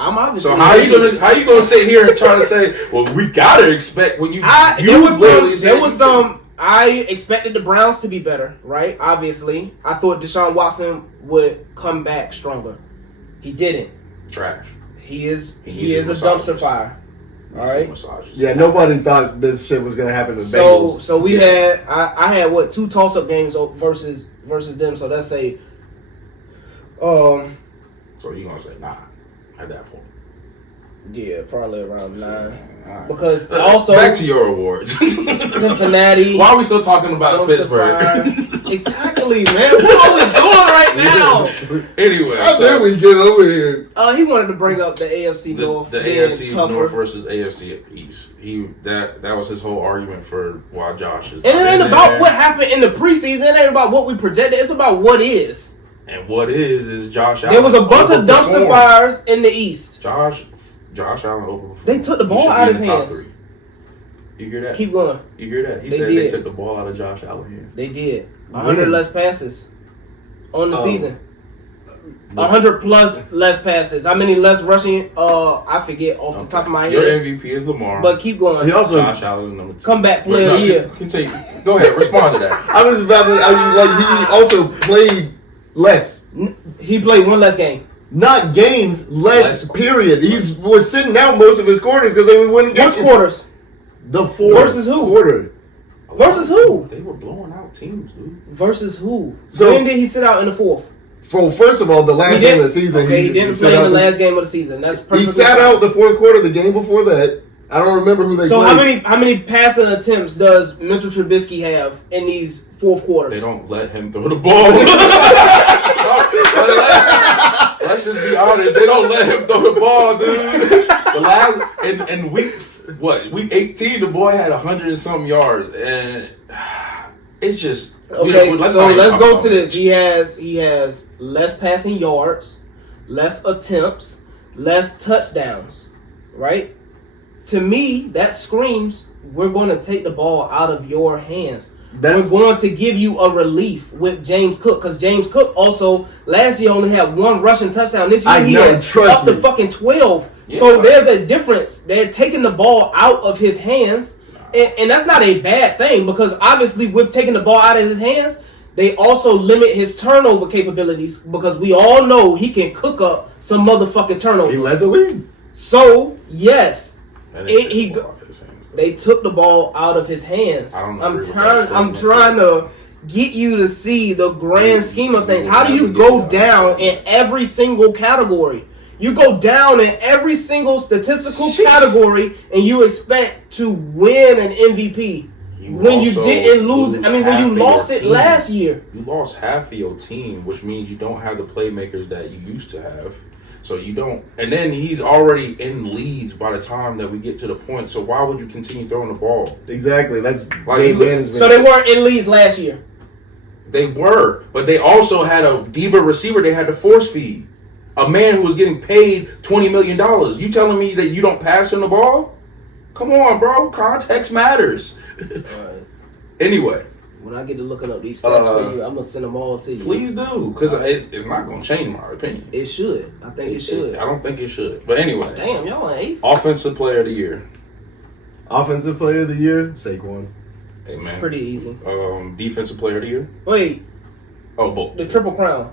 I'm obviously So how you gonna sit here and try to say, well, we gotta expect when you there said was some. I expected the Browns to be better, right? Obviously, I thought Deshaun Watson would come back stronger. He didn't. trash. He is a massages. dumpster fire. All right. Massages. Yeah, nobody thought this shit was gonna happen to the So Bengals. we had I had 2 toss-up games versus them. So that's a So you gonna say nah at that point? yeah, probably around 9 All right. because also back to your awards. Cincinnati. Why are we still talking about dumpster fire. Pittsburgh? Exactly, man. What are we doing right now? Anyway, How did we get over here? He wanted to bring up the AFC North, the being AFC tougher. North versus AFC East. That was his whole argument for why Josh is. And it not ain't in about there. what happened in the preseason. It ain't about what we projected. It's about what is. And what is Josh Allen? There was a bunch of dumpster overperformed. fires in the East. Josh Allen overperformed. They took the He ball should be out in his the top hands. 3. You hear that? Keep going. You hear that? He They said they did. took the ball out of Josh Allen's hands. They did 100 less passes on the Oh. season. 100 plus less passes. How many less rushing? I forget off the top of my Your head. MVP is Lamar. But keep going. He also, Josh Allen is number 2. Comeback player of the year. Continue. Go ahead. Respond to that. I was about to. He also played less. He played 1 less game. Not games, less. Less. Period. He was sitting out most of his quarters because they wouldn't get Which quarters? The fourth Versus who? quarter. Versus who? They were blowing out teams, dude. Versus who? So- When did he sit out in the 4th? So first of all, the last game of the season, Okay, he didn't sat play in the out last game of the season. That's perfectly He sat fine. out the fourth quarter. The game before that, I don't remember who they So played. how many passing attempts does Mitchell Trubisky have in these fourth quarters? They don't let him throw the ball. Let's just be honest. They don't let him throw the ball, dude. The last in week 18, the boy had 100 and something yards, and it's just Okay, let's so not even let's talk go about to this. it. He has less passing yards, less attempts, less touchdowns, right? To me, that screams we're going to take the ball out of your hands. That's- We're going to give you a relief with James Cook because James Cook also last year only had 1 rushing touchdown. This year I he know, had trust up to me. fucking 12. So there's a difference. They're taking the ball out of his hands. And that's not a bad thing because obviously with taking the ball out of his hands, they also limit his turnover capabilities because we all know he can cook up some motherfucking turnovers. He led the league. So, yes, They didn't take he the go- ball out of his hands, though. they took the ball out of his hands. I don't I'm agree with trying that I'm statement. trying to get you to see the grand scheme of things. You How do you never go get down in every single category? You go down in every single statistical category and you expect to win an MVP when you also didn't lose. I mean, when half you of your lost it team. last year. You lost half of your team, which means you don't have the playmakers that you used to have. So you don't, and then he's already in leads by the time that we get to the point. So why would you continue throwing the ball? Exactly. That's Like, game you- management. So they weren't in leads last year. They were, but they also had a diva receiver they had to force feed. A man who was getting paid $20 million. You telling me that you don't pass him the ball? Come on, bro. Context matters. Anyway, When I get to looking up these stats for you, I'm gonna send them all to you. please do, because it's not going to change my opinion. It should. I think it should. I don't think it should. But anyway, Damn, y'all ain't. Offensive Player of the Year. Offensive player of the year, Saquon. Hey, man. Pretty easy. Defensive Player of the Year. Wait, Oh, both. the Triple Crown.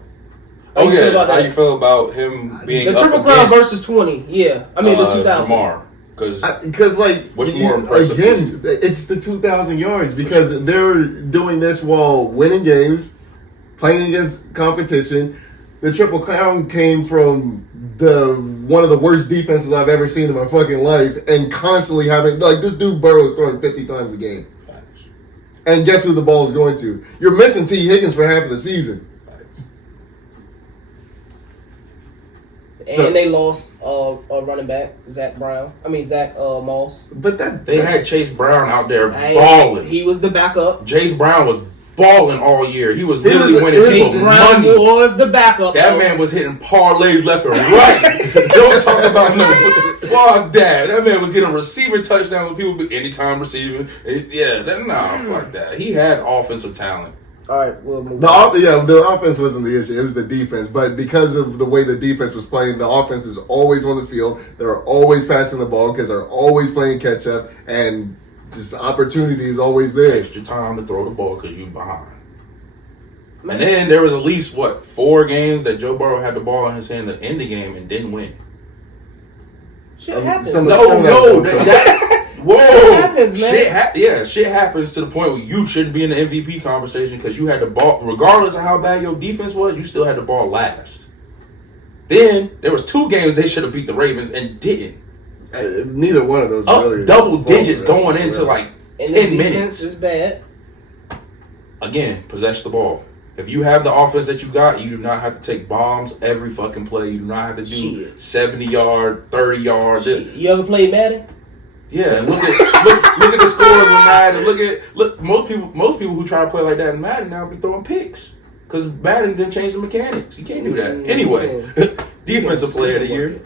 How Oh, you feel yeah. about How that? you feel about him being The up Triple Crown against, versus 20. Yeah, I mean the 2000. Jamar. Because Because What's more impressive to again, it's the 2,000 yards because they're doing this while winning games, playing against competition. The Triple Crown came from one of the worst defenses I've ever seen in my fucking life, and constantly having this dude Burrow is throwing 50 times a game. And guess who the ball is going to? You're missing T. Higgins for half of the season. And they lost a running back, Zach Moss. But they had Chase Brown out there balling. He was the backup. Chase Brown was balling all year. He was literally winning Chase people Brown money. was the backup. That man was hitting parlays left and right. Don't talk about no fuck that. That man was getting receiver touchdowns with people anytime receiving. Fuck that. He had offensive talent. All right, we'll move on. The offense wasn't the issue. It was the defense. But because of the way the defense was playing, the offense is always on the field. They're always passing the ball because they're always playing catch up, and this opportunity is always there. Extra time to throw the ball because you behind. And then there was at least 4 games that Joe Burrow had the ball in his hand to end the game and didn't win. Shit happens. Whoa! Shit happens, man. Shit happens to the point where you shouldn't be in the MVP conversation because you had the ball, regardless of how bad your defense was. You still had the ball last. Then there was 2 games they should have beat the Ravens and didn't. Neither one of those. Really double digits going into like and 10 the minutes. Defense is bad. Again, possess the ball. If you have the offense that you got, you do not have to take bombs every fucking play. You do not have to do 70-yard, 30-yard. You ever played Madden? Yeah, and look at the scores of Madden. Look most people who try to play like that in Madden now be throwing picks because Madden didn't change the mechanics. You can't do that anyway. Defensive player of the year.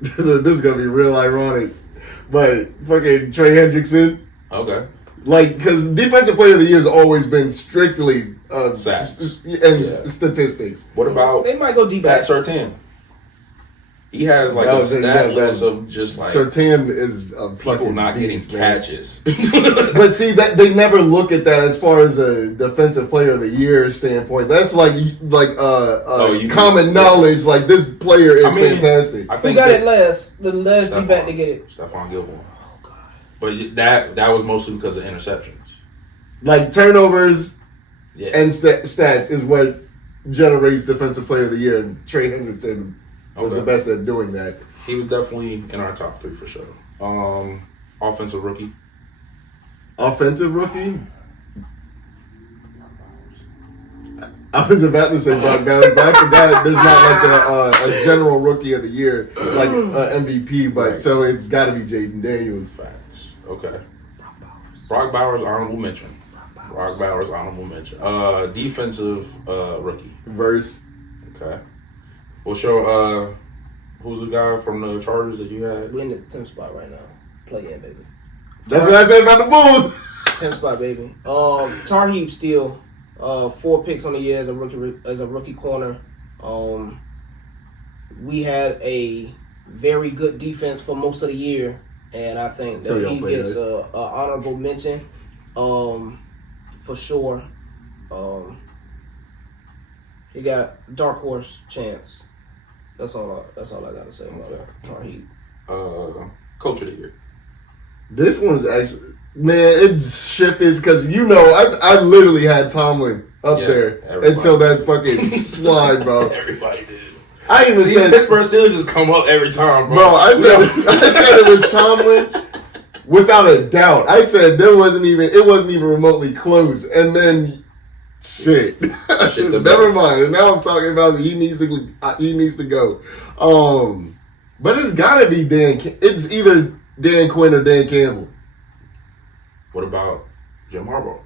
This is gonna be real ironic, but fucking Trey Hendrickson. Okay. Because defensive player of the year has always been strictly statistics. What about they might go deep Pat Surtain? He has like a stat list of just like Surtain is a people fucking not beast, getting catches. But see that they never look at that as far as a defensive player of the year standpoint. That's like common knowledge. Like this player is fantastic. Who got it last? The last defense to get it. Stephon Gilmore. Oh god. But that was mostly because of interceptions. Like turnovers and stats is what generates defensive player of the year. And Trey Hendrickson was the best at doing that. He was definitely in our top 3 for sure. Offensive rookie. Offensive rookie? I was about to say Brock Bowers, but I forgot there's not like a general rookie of the year, like MVP, but so it's got to be Jaden Daniels. Facts. Okay. Brock Bowers, honorable mention. Brock Bowers, honorable mention. Defensive rookie. Verse. Okay. What's your who's the guy from the Chargers that you had? We're in the 10th spot right now. Play in, baby. That's what I said about the Bulls. 10th spot, baby. Tar Heap still 4 picks on the year as a rookie corner. We had a very good defense for most of the year, and I think that he gets a honorable mention for sure. He got dark horse chance. That's all I gotta say about Tar Heap. Coach of the year. This one's actually, man, it shifted because I literally had Tomlin up there until that fucking slide, bro. Everybody did. I even said Pittsburgh still just come up every time, bro. I said it was Tomlin without a doubt. I said it wasn't even remotely close, and then shit. Never mind. And now I'm talking about he needs to go. But it's gotta be it's either Dan Quinn or Dan Campbell. What about Jim Harbaugh?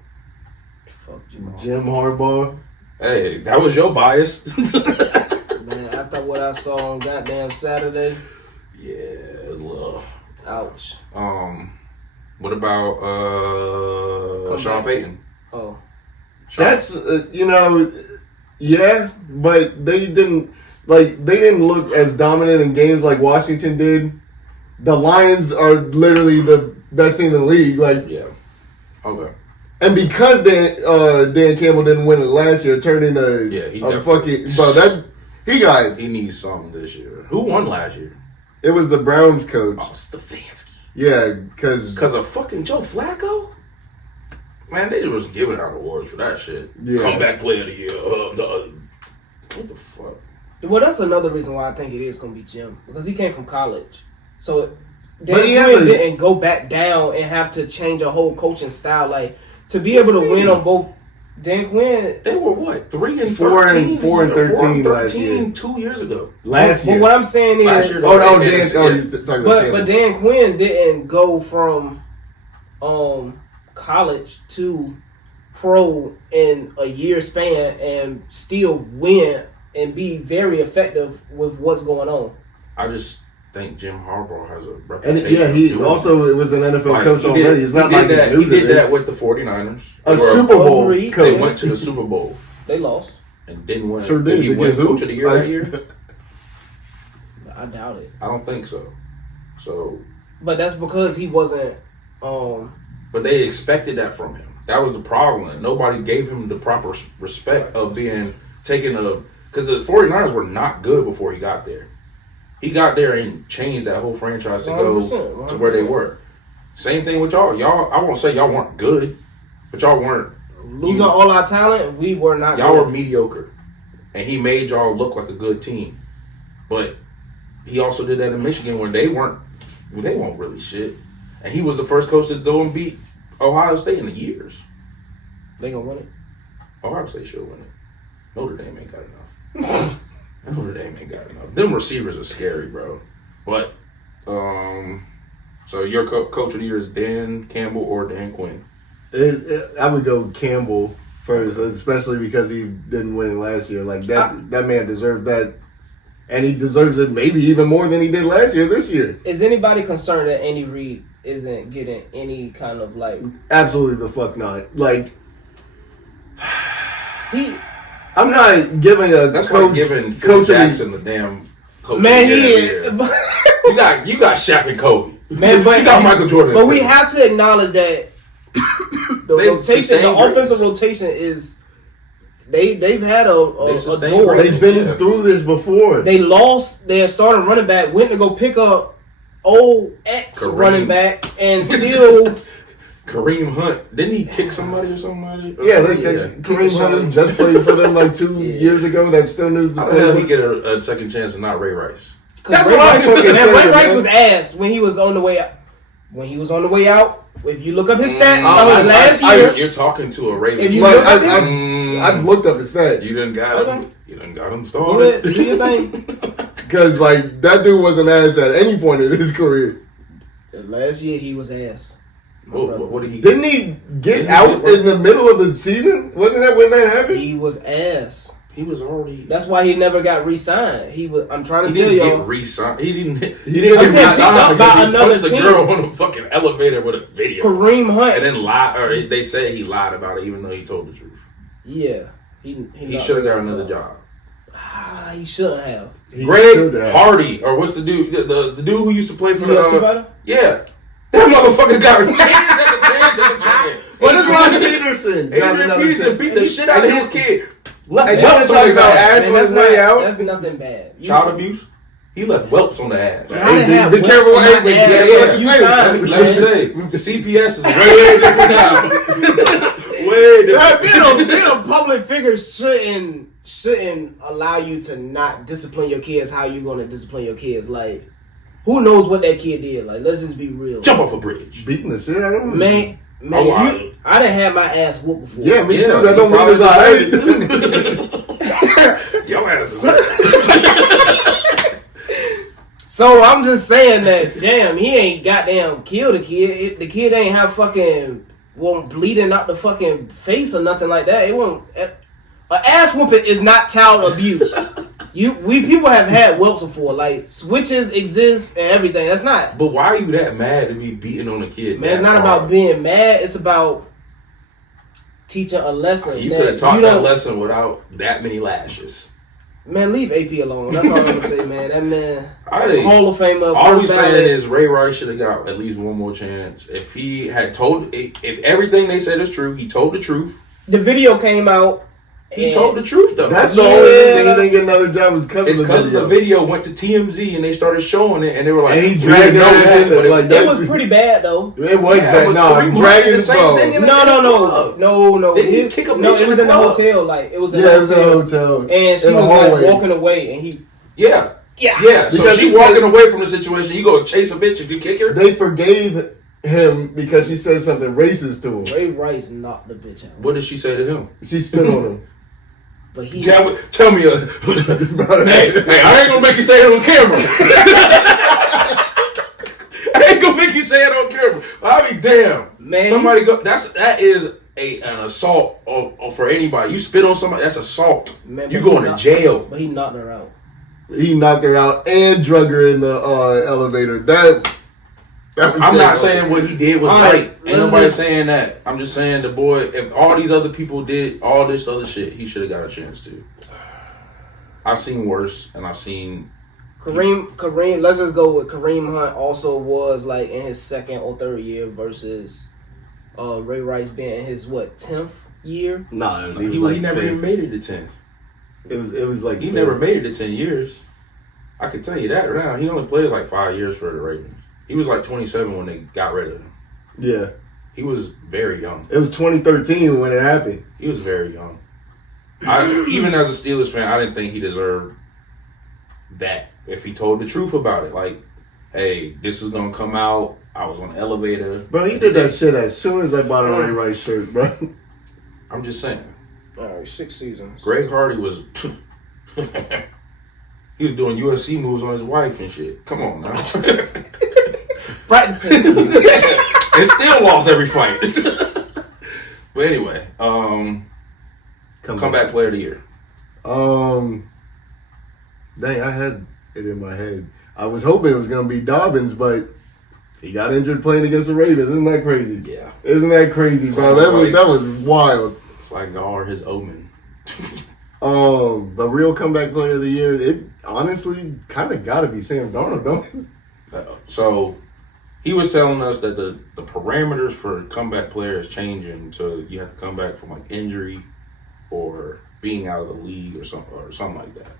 Fuck Jim Harbaugh. Hey, that was your bias. Man, after what I saw on goddamn Saturday. Yeah, it was a little. Ouch. What about Sean Payton? Oh. That's yeah, but they didn't look as dominant in games like Washington did. The Lions are literally the best team in the league. Yeah. Okay. And because Dan Campbell didn't win it last year, it turned into a fucking. But he needs something this year. Who won last year? It was the Browns coach. Oh, Stefanski. Yeah, because of fucking Joe Flacco. Man, they was giving out awards for that shit. Yeah. Comeback player of the year. What the fuck? Well, that's another reason why I think it is going to be Jim. Because he came from college. So Dan Quinn didn't go back down and have to change a whole coaching style. Like, to be able to win on both, Dan Quinn. They were what, 3-13, 4-13 last year. 2 years ago. Last year. But what I'm saying is, Dan Dan Quinn didn't go from college to pro in a year span and still win and be very effective with what's going on. I just think Jim Harbaugh has a reputation. And he also was an NFL coach already. It's not he did that with the 49ers. A Super Bowl coach. They went to the Super Bowl. They lost. And didn't win. Sure did. He won Coach of the Year that year? I doubt it. I don't think so. But that's because he wasn't... But they expected that from him. That was the problem. Nobody gave him the proper respect of being taken because the 49ers were not good before he got there. He got there and changed that whole franchise to go 100%. to where they were. Same thing with y'all. Y'all, I won't say y'all weren't good, but y'all weren't losing all our talent. We were not. Y'all good. were mediocre, and he made y'all look like a good team. But he also did that in Michigan when they weren't really shit. And he was the first coach to go and beat Ohio State in the years. They gonna win it. Ohio State should win it. Notre Dame ain't got enough. Notre Dame ain't got enough. Them receivers are scary, bro. But, so your coach of the year is Dan Campbell or Dan Quinn? I would go Campbell first, especially because he didn't win it last year. Like that man deserved that, and he deserves it maybe even more than he did last year. This year, is anybody concerned that Andy Reid isn't getting any kind of like? Absolutely the fuck not. Like I'm not giving a that's coach, like giving Phil Jackson the damn coach. Man, he is. You got Shaq and Kobe. Man, but you got Michael Jordan. But we have to acknowledge that the offensive rotation is they've had a door. They've been through this before. They lost their starting running back, went to go pick up old running back, and still. Kareem Hunt, didn't he kick somebody or somebody? Kareem Hunt just played for them like 2 years ago. That still news. How the hell he get a second chance and not Ray Rice? That's Ray Rice was ass when he was on the way out. When he was on the way out, if you look up his stats, last year. You're talking to a Ravens. If you look up I've looked up his stats. You done got him. You done got him started. Do your thing. Because like that dude wasn't ass at any point in his career. Last year he was ass. What did he? Didn't he get out in the middle of the season? Wasn't that when that happened? He was ass. He was already. That's why he never got re-signed. He was. I'm trying to tell you. He didn't get re-signed. He didn't get re-signed because he punched the girl on the fucking elevator with a video. Kareem Hunt. And then lied, or they say he lied about it, even though he told the truth. Yeah, he should have got another job. He shouldn't have. Greg Hardy, or what's the dude? The dude who used to play for the yeah. That motherfucker got a chance. What is Adrian Peterson? Adrian Peterson beat the shit out of his kid. Left whelps on his ass on his way out. That's nothing bad. Child abuse. He left whelps on the ass. Be careful what Let me say, CPS is way different now. Way different. Being a public figure shouldn't allow you to not discipline your kids how you going to discipline your kids. Like, who knows what that kid did? Like, let's just be real. Jump off a bridge. Beating the shit out of him? Man, I done had my ass whooped before. Yeah, me too. That don't mean it's alright. Your ass is So I'm just saying that, damn, he ain't goddamn killed the kid. The kid ain't have won't bleeding out the fucking face or nothing like that. It won't. An ass whooping is not child abuse. We people have had whelps before. Like, switches exist and everything. That's not. But why are you that mad to be beating on a kid? Man, it's not about being mad. It's about teaching a lesson. You could have taught that lesson without that many lashes. Man, leave AP alone. That's all I'm gonna say, man. That man, Hall of Famer. All we saying is Ray Rice should have got at least one more chance. If he had if everything they said is true, he told the truth. The video came out. He told the truth though. That's the only reason he didn't get another job was because the video went to TMZ and they started showing it and they were like, and he dragged it was pretty bad though. It was bad. No, dragging the phone. No. Did he kick up? No, it was in the hotel. Like it was. It was in a hotel. And she was like walking away, and he. Yeah. Yeah, so Because she he walking said- away from the situation. You go chase a bitch and you kick her? They forgave him because she said something racist to him. Ray Rice knocked the bitch out. What did she say to him? She spit on him. But he Tell me, hey, I ain't gonna make you say it on camera. I ain't gonna make you say it on camera. I'll be damn. Man, Somebody go. That is an assault for anybody. You spit on somebody, that's assault. Man, You but going he to knocked- jail. But he knocked her out. He knocked her out and drug her in the elevator. That was I'm dead not wrong. saying what he did was All right. right, Ain't let's nobody just- saying that. I'm just saying the boy. If all these other people did all this other shit, he should have got a chance to. I've seen worse, and I've seen. Kareem, let's just go with Kareem Hunt. Also was like in his second or third year versus Ray Rice being in his 10th year. Nah, He, was like never fifth. even made it to 10. It was like He fifth. never made it to 10 years. I can tell you that right now. He only played like 5 years for the Ravens. He was like 27 when they got rid of him. Yeah, He was very young. it was 2013 when it happened. He was very young. Even as a Steelers fan, I didn't think he deserved that. If he told the truth about it, like, hey, this is gonna come out. I was on the elevator. Bro, he did that shit as soon as I bought a Ray Rice shirt, bro. I'm just saying. All right, 6 seasons. Greg Hardy was. He was doing UFC moves on his wife and shit. Come on now. Practicing. And still lost every fight. But anyway, comeback player of the year. Dang, I had it in my head. I was hoping it was gonna be Dobbins, but he got injured playing against the Ravens. Isn't that crazy? Yeah. Isn't that crazy, bro? almost That was wild. It's like God his omen. The real comeback player of the year, it honestly kind of got to be Sam Darnold, don't it? So he was telling us that the parameters for comeback players changing, so you have to come back from like injury or being out of the league or something like that.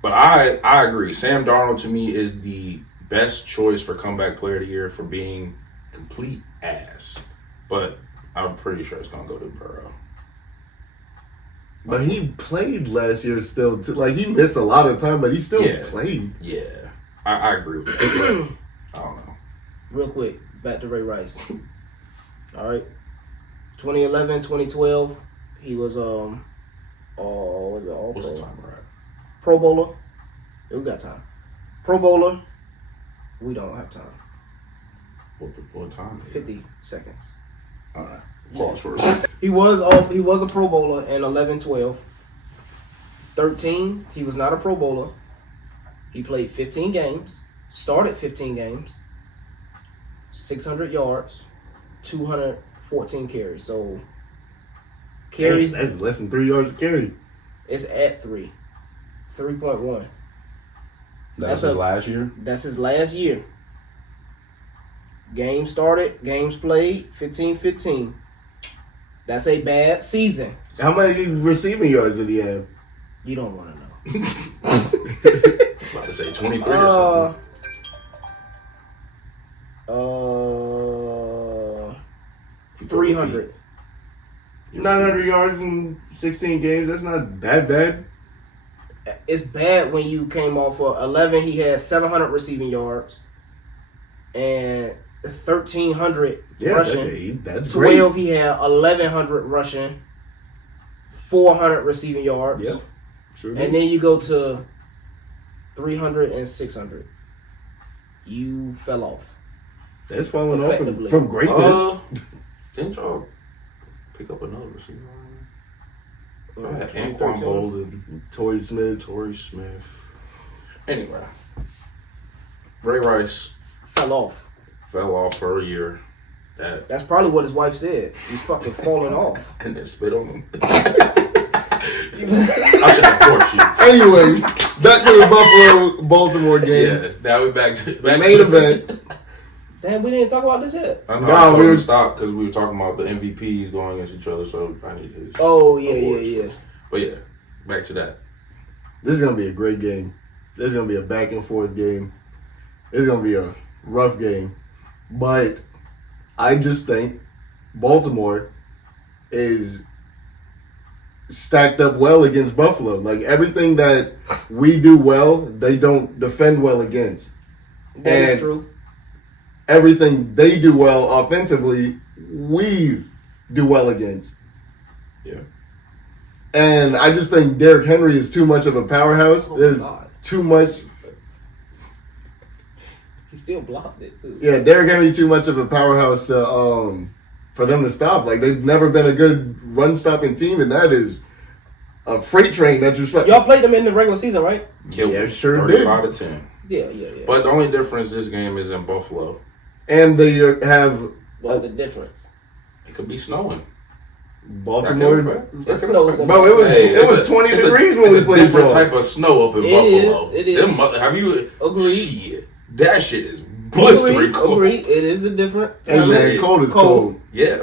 But I agree. Sam Darnold to me is the best choice for comeback player of the year for being complete ass. But I'm pretty sure it's gonna go to Burrow. But he played last year still. Like, he missed a lot of time, but he still played. Yeah, I agree with that. I don't know. Real quick, back to Ray Rice. All right. 2011, 2012, he was What's the time we're at? Pro Bowler. Yeah, we got time. Pro Bowler. We don't have time. What time? 50 seconds. All right. Pause for a second. He was a Pro Bowler in 11, 12. 13, he was not a Pro Bowler. He played 15 games, started 15 games, 600 yards, 214 carries. So carries, That's less than 3 yards a carry. it's at 3.1. That's his last year? That's his last year. Games started, games played, 15-15. That's a bad season. How many receiving yards did he have? You don't want to know. About to say 23 or something. 300. 900 yards in 16 games. That's not that bad. It's bad when you came off of 11. He had 700 receiving yards and 1,300 rushing. That's great. 12, he had 1,100 rushing, 400 receiving yards. Yep. Sure And did. then you go to 300 and 600. You fell off. That's falling off Effectively. from greatness. Didn't y'all pick up another receiver? I had 2013. Anquan Bolden, Torrey Smith. Torrey Smith. Anyway, Ray Rice Fell off. fell off for a year. That's probably what his wife said. He's fucking falling off. And then spit on him. I should have forced you. Anyway, back to the Buffalo-Baltimore game. Yeah, now we're back to The main event. Damn, we didn't talk about this yet. I know. No, I told we him were- to stop because we were talking about the MVPs going against each other, so I need his. Oh, yeah. awards. But yeah, back to that. This is going to be a great game. This is going to be a back and forth game. This is going to be a rough game. But I just think Baltimore is stacked up well against Buffalo. Like everything that we do well, they don't defend well against. That is true. Everything they do well offensively, we do well against. Yeah. And I just think Derrick Henry is too much of a powerhouse. There's too much. He still blocked it too. Yeah, Derrick Henry too much of a powerhouse to for them to stop. Like they've never been a good run stopping team, and that is a freight train that you're. Y'all played them in the regular season, right? Yeah, sure did. 35 to 10. Yeah. But the only difference this game is in Buffalo. And they have. What's the difference? It could be snowing. Baltimore. It snows. Bro, it was 20 degrees when we played. It's a different type of snow up in Buffalo. It is. Have you? Agreed. Shit, that shit is blistering cold. Agreed. It is a different. And cold is cold. Yeah.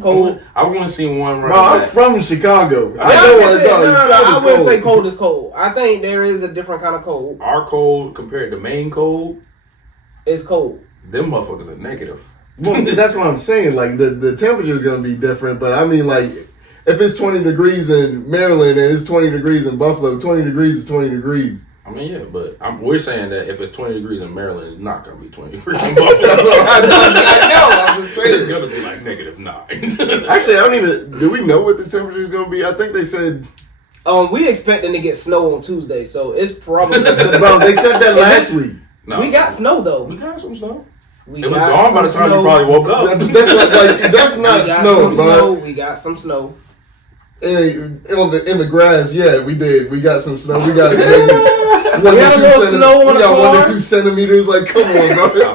Cold. I want to see one Bro, run. I'm from Chicago. I wouldn't say cold is cold. I think there is a different kind of cold. Our cold compared to Maine cold, it's cold. them motherfuckers are negative. Well, that's what I'm saying. Like the temperature is going to be different, but I mean, like if it's 20 degrees in Maryland and it's 20 degrees in Buffalo, 20 degrees is 20 degrees. I mean, yeah, but we're saying that if it's 20 degrees in Maryland, it's not going to be 20 degrees in Buffalo. I know. I'm just saying. It's going to be like -9. Actually, I don't even. Do we know what the temperature is going to be? I think they said. We expecting to get snow on Tuesday, so it's probably. Bro, they said that last week. No, we got snow though. We got some snow. It was gone by the time you probably woke up. That's not snow, bro. We got some snow. In the grass, yeah, we did. We got some snow. We got maybe we had a little snow on the cars. 1 to 2 centimeters. Like, come on, bro.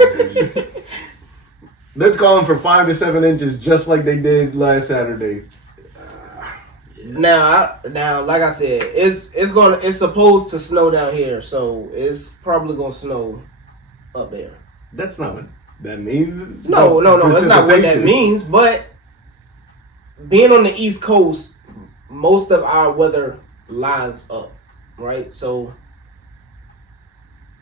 They're calling for 5 to 7 inches, just like they did last Saturday. Now, like I said, it's supposed to snow down here, so it's probably gonna snow up there. That's not what that means. No, that's not what that means. But being on the East Coast, most of our weather lines up, right? So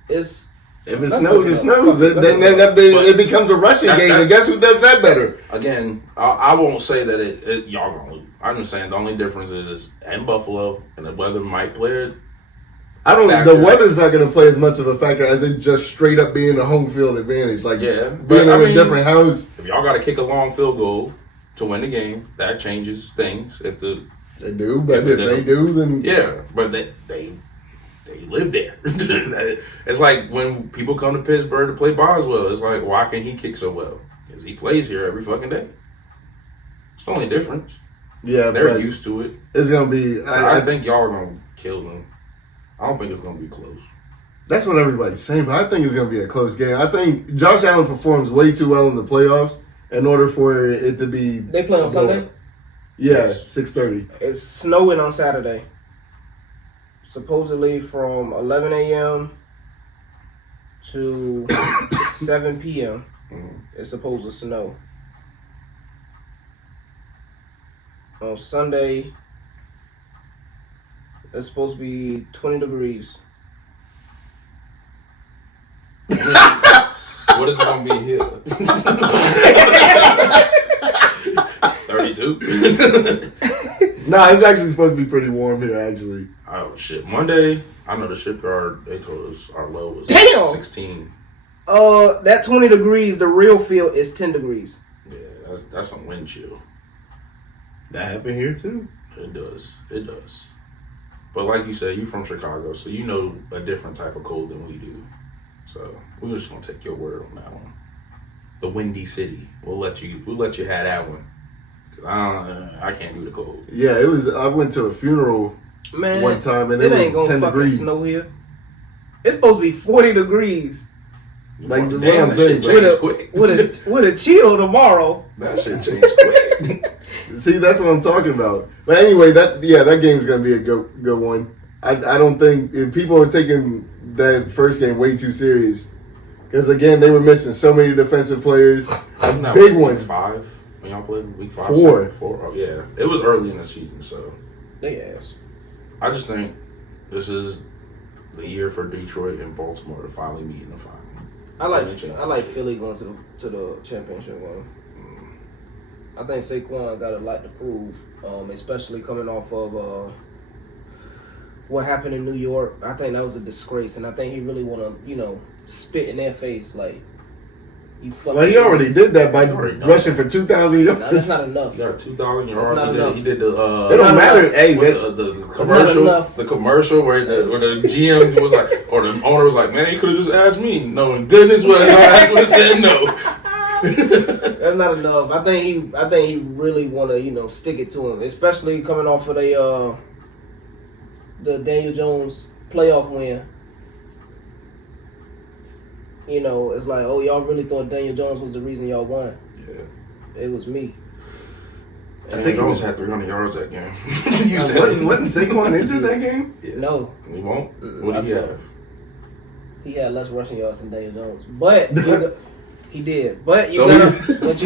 if it snows, it snows. Then it becomes a Russian game, and guess who does that better? Again, I won't say that y'all gonna lose. I'm just saying the only difference is in Buffalo, and the weather might play it. The weather's not going to play as much of a factor as it just straight up being a home field advantage. Like, being in a different house. If y'all got to kick a long field goal to win the game, that changes things. They do, but if they do, then yeah, but they live there. It's like when people come to Pittsburgh to play Boswell. It's like, why can he kick so well? Because he plays here every fucking day. It's the only difference. Yeah, they're used to it. It's gonna be. I think y'all are gonna kill them. I don't think it's gonna be close. That's what everybody's saying, but I think it's gonna be a close game. I think Josh Allen performs way too well in the playoffs in order for it to be. They play on Sunday. Yeah, 6:30. It's snowing on Saturday. Supposedly from 11 a.m. to 7 p.m. It's supposed to snow. On Sunday, it's supposed to be 20 degrees. What is it going to be here? 32? Nah, it's actually supposed to be pretty warm here, actually. Oh, shit. Monday, I know the shipyard, they told us our low was 16. That 20 degrees, the real feel is 10 degrees. Yeah, that's some wind chill. That happened here, too. It does. But like you said, you from Chicago, so you know a different type of cold than we do. So we're just gonna take your word on that one. The Windy City. We'll let you have that one. 'Cause I can't do the cold. Yeah, it was. I went to a funeral one time and it ain't was gonna 10 fucking degrees. snow here. It's supposed to be 40 degrees. Like Damn, what I'm that saying, shit changed quick. With a chill tomorrow. That shit changed quick. See, that's what I'm talking about. But anyway, that game's gonna be a good one. I don't think if people are taking that first game way too serious, because again they were missing so many defensive players, big ones. 5 when y'all played week 5. 4. 4. Oh yeah, it was early in the season, so They ass. I just think this is the year for Detroit and Baltimore to finally meet in the final. I like Philly going to the championship game. I think Saquon got a lot to prove, especially coming off of what happened in New York. I think that was a disgrace, and I think he really want to, spit in their face like, you fucking. Well, he already did that by rushing for 2,000 yards. No, that's not enough. He got 2,000 That's yards. not enough. He did the. It don't matter. Hey, the commercial. The commercial where the GM was like, or the owner was like, man, you could have just asked me. Knowing goodness well, I would have said no. That's not enough. I think he really want to stick it to him, especially coming off of the Daniel Jones playoff win. It's like, oh, y'all really thought Daniel Jones was the reason y'all won. Yeah, it was me. I think Jones had 300 yards that game. You said wasn't Saquon injured that game? Yeah. No, we won't. What did he have? He had less rushing yards than Daniel Jones, but he did. But you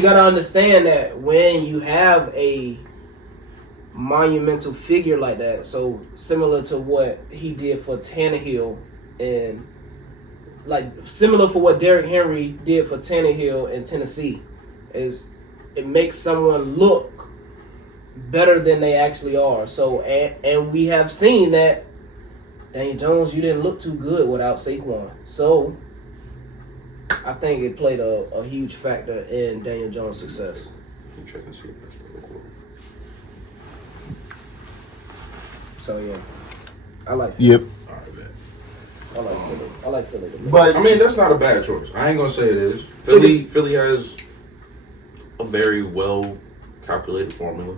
gotta understand that when you have a monumental figure like that, so similar to what he did for Tannehill, and like similar for what Derrick Henry did for Tannehill in Tennessee, is it makes someone look better than they actually are. So and we have seen that Daniel Jones, you didn't look too good without Saquon. So I think it played a huge factor in Daniel Jones' success. I'm checking to see if that's real quick. So yeah, I like. Yep. All right, man. I like Philly. But I mean, that's not a bad choice. I ain't gonna say it is. Philly has a very well calculated formula.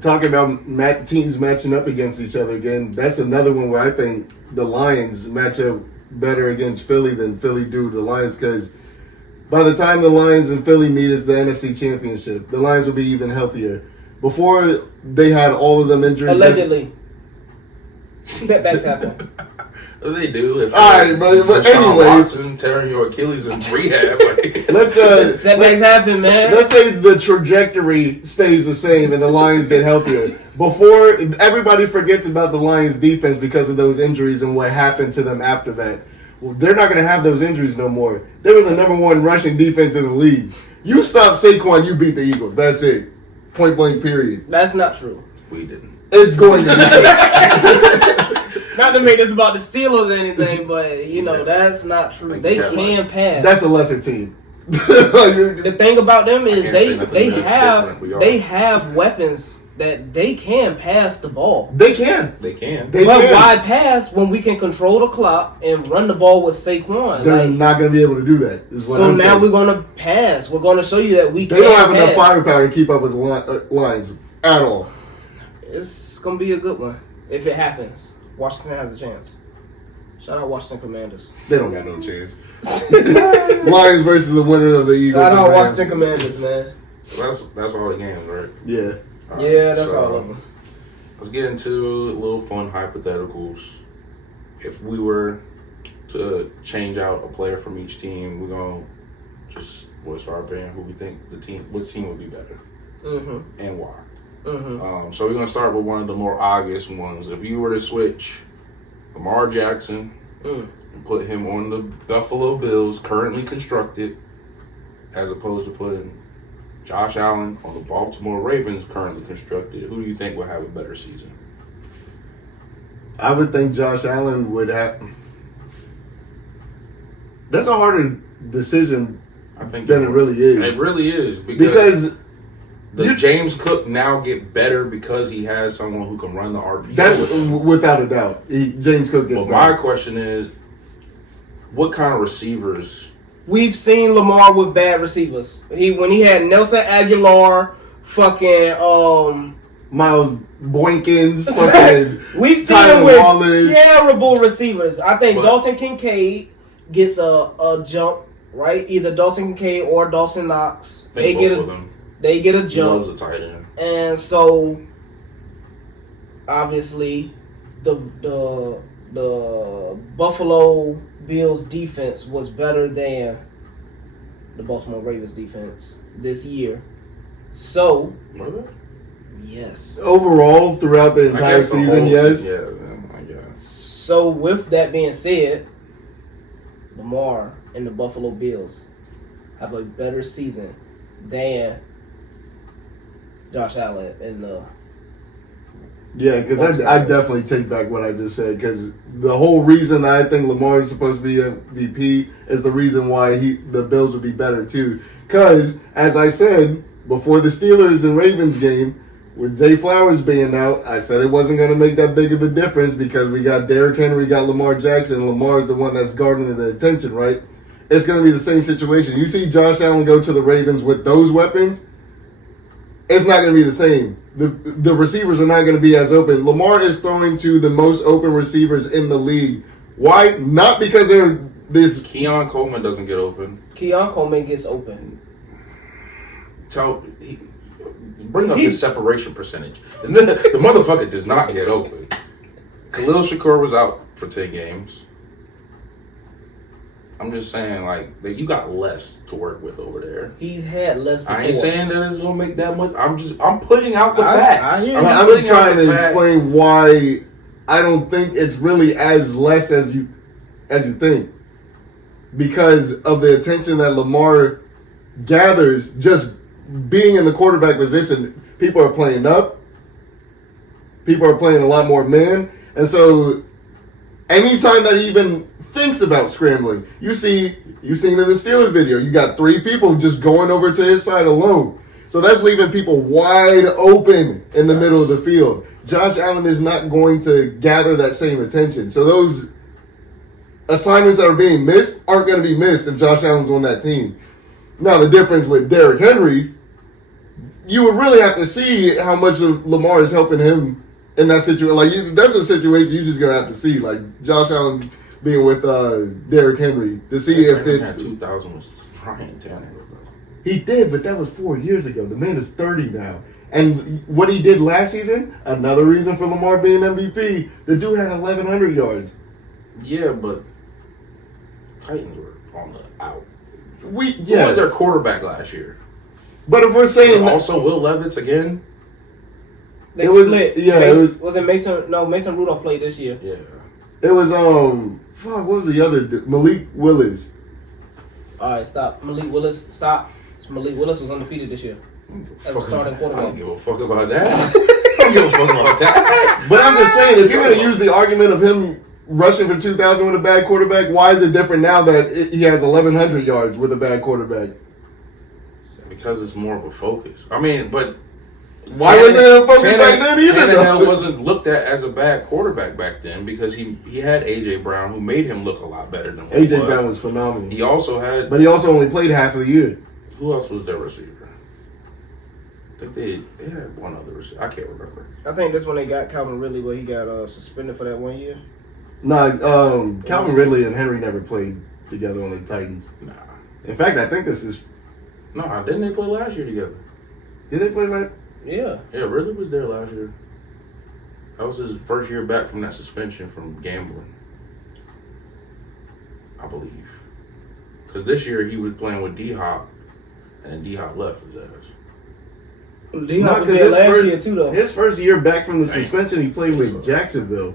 talking about teams matching up against each other again, that's another one where I think the Lions match up better against Philly than Philly do the Lions, because by the time the Lions and Philly meet, it's the NFC Championship. The Lions will be even healthier. Before they had all of them injuries. Allegedly. Setbacks happen. They do. If all right, but anyway, Watson tearing your Achilles in rehab. let's setbacks happen, man. Let's say the trajectory stays the same and the Lions get healthier. Before everybody forgets about the Lions defense because of those injuries and what happened to them after that. Well, they're not going to have those injuries no more. They were the number one rushing defense in the league. You stop Saquon, you beat the Eagles. That's it. Point blank. Period. That's not true. We didn't. It's going to be. Not to make this about the Steelers or anything, but that's not true. They can pass. That's a lesser team. The thing about them is they have weapons that they can pass the ball. They can. But why pass when we can control the clock and run the ball with Saquon? They're not going to be able to do that. So now we're going to pass. We're going to show you that we can. They don't have enough firepower to keep up with the Lions at all. It's going to be a good one if it happens. Washington has a chance. Shout out Washington Commanders. They don't got no chance. Lions versus the winner of the Eagles. Shout out Washington Commanders, man. That's all the games, right? Yeah. Yeah, that's all of them. Let's get into a little fun hypotheticals. If we were to change out a player from each team, we're gonna just voice our opinion who we think which team would be better, and why. So we're gonna start with one of the more obvious ones. If you were to switch Lamar Jackson and put him on the Buffalo Bills, currently constructed, as opposed to putting Josh Allen on the Baltimore Ravens, currently constructed, who do you think will have a better season? I would think Josh Allen would have. That's a harder decision than it really is. It really is because does James Cook now get better because he has someone who can run the RPO? That's without a doubt. James Cook gets better. My question is, what kind of receivers? We've seen Lamar with bad receivers. When he had Nelson Aguilar, fucking Miles Boykins, fucking we've seen him with terrible receivers. I think Dalton Kincaid gets a jump, right? Either Dalton Kincaid or Dawson Knox. They get a jump. Loves a tight end. And so obviously the Buffalo Bills defense was better than the Baltimore Ravens defense this year. So, yes. Overall, throughout the entire season, yes. Yeah, I guess. So, with that being said, Lamar and the Buffalo Bills have a better season than Josh Allen and Yeah, because I definitely take back what I just said. Because the whole reason I think Lamar is supposed to be MVP is the reason why the Bills would be better too. Because as I said before the Steelers and Ravens game, with Zay Flowers being out, I said it wasn't going to make that big of a difference because we got Derrick Henry, we got Lamar Jackson. Lamar's the one that's garnering the attention, right? It's going to be the same situation. You see Josh Allen go to the Ravens with those weapons, it's not going to be the same. The receivers are not going to be as open. Lamar is throwing to the most open receivers in the league. Why? Not because they're this. Keon Coleman doesn't get open. Keon Coleman gets open. Bring up his separation percentage. The motherfucker does not get open. Khalil Shakur was out for 10 games. I'm just saying, like, you got less to work with over there. He's had less before. I ain't saying that it's gonna make that much. I'm putting out the facts. I'm trying to explain why I don't think it's really as less as you think, because of the attention that Lamar gathers just being in the quarterback position. People are playing up. People are playing a lot more man, and so anytime that he even thinks about scrambling, you seen in the Steelers video, you got 3 people just going over to his side alone. So that's leaving people wide open in the middle of the field. Josh Allen is not going to gather that same attention. So those assignments that are being missed aren't going to be missed if Josh Allen's on that team. Now, the difference with Derrick Henry, you would really have to see how much of Lamar is helping him in that situation. Like, that's a situation you're just going to have to see. Like, Josh Allen being with Derrick Henry to see if it's 2000 was Ryan Tannehill. He did, but that was 4 years ago. The man is 30 now. And what he did last season, another reason for Lamar being MVP, the dude had 1,100 yards. Yeah, but Titans were on the out. Who was their quarterback last year? But if we're saying also Will Levis again, it was split. Yeah, was it Mason? No, Mason Rudolph played this year. Yeah, it was what was the other dude? Malik Willis. All right, stop. Malik Willis, stop. Malik Willis was undefeated this year as a starting quarterback. I don't give a fuck about that. I don't give a fuck about that. But I'm just saying, if you're going to use the argument of him rushing for 2,000 with a bad quarterback, why is it different now that he has 1,100 yards with a bad quarterback? Because it's more of a focus. I mean, but why wasn't it a focus back then either? Tannehill wasn't looked at as a bad quarterback back then because he had A.J. Brown, who made him look a lot better than what A.J. Brown was phenomenal. He also had... But he also only played half of the year. Who else was their receiver? I think they had one other receiver. I can't remember. I think that's when they got Calvin Ridley, but he got suspended for that 1 year. Nah, Calvin Ridley and Henry never played together on the Titans. Nah. In fact, I think this is... Nah, didn't they play last year together? Did they play last? Yeah. Yeah, Ridley was there last year. That was his first year back from that suspension from gambling, I believe. Because this year he was playing with D-Hop, and D-Hop left his ass. D-Hop was there last year too, though. His first year back from the suspension, he played with Jacksonville.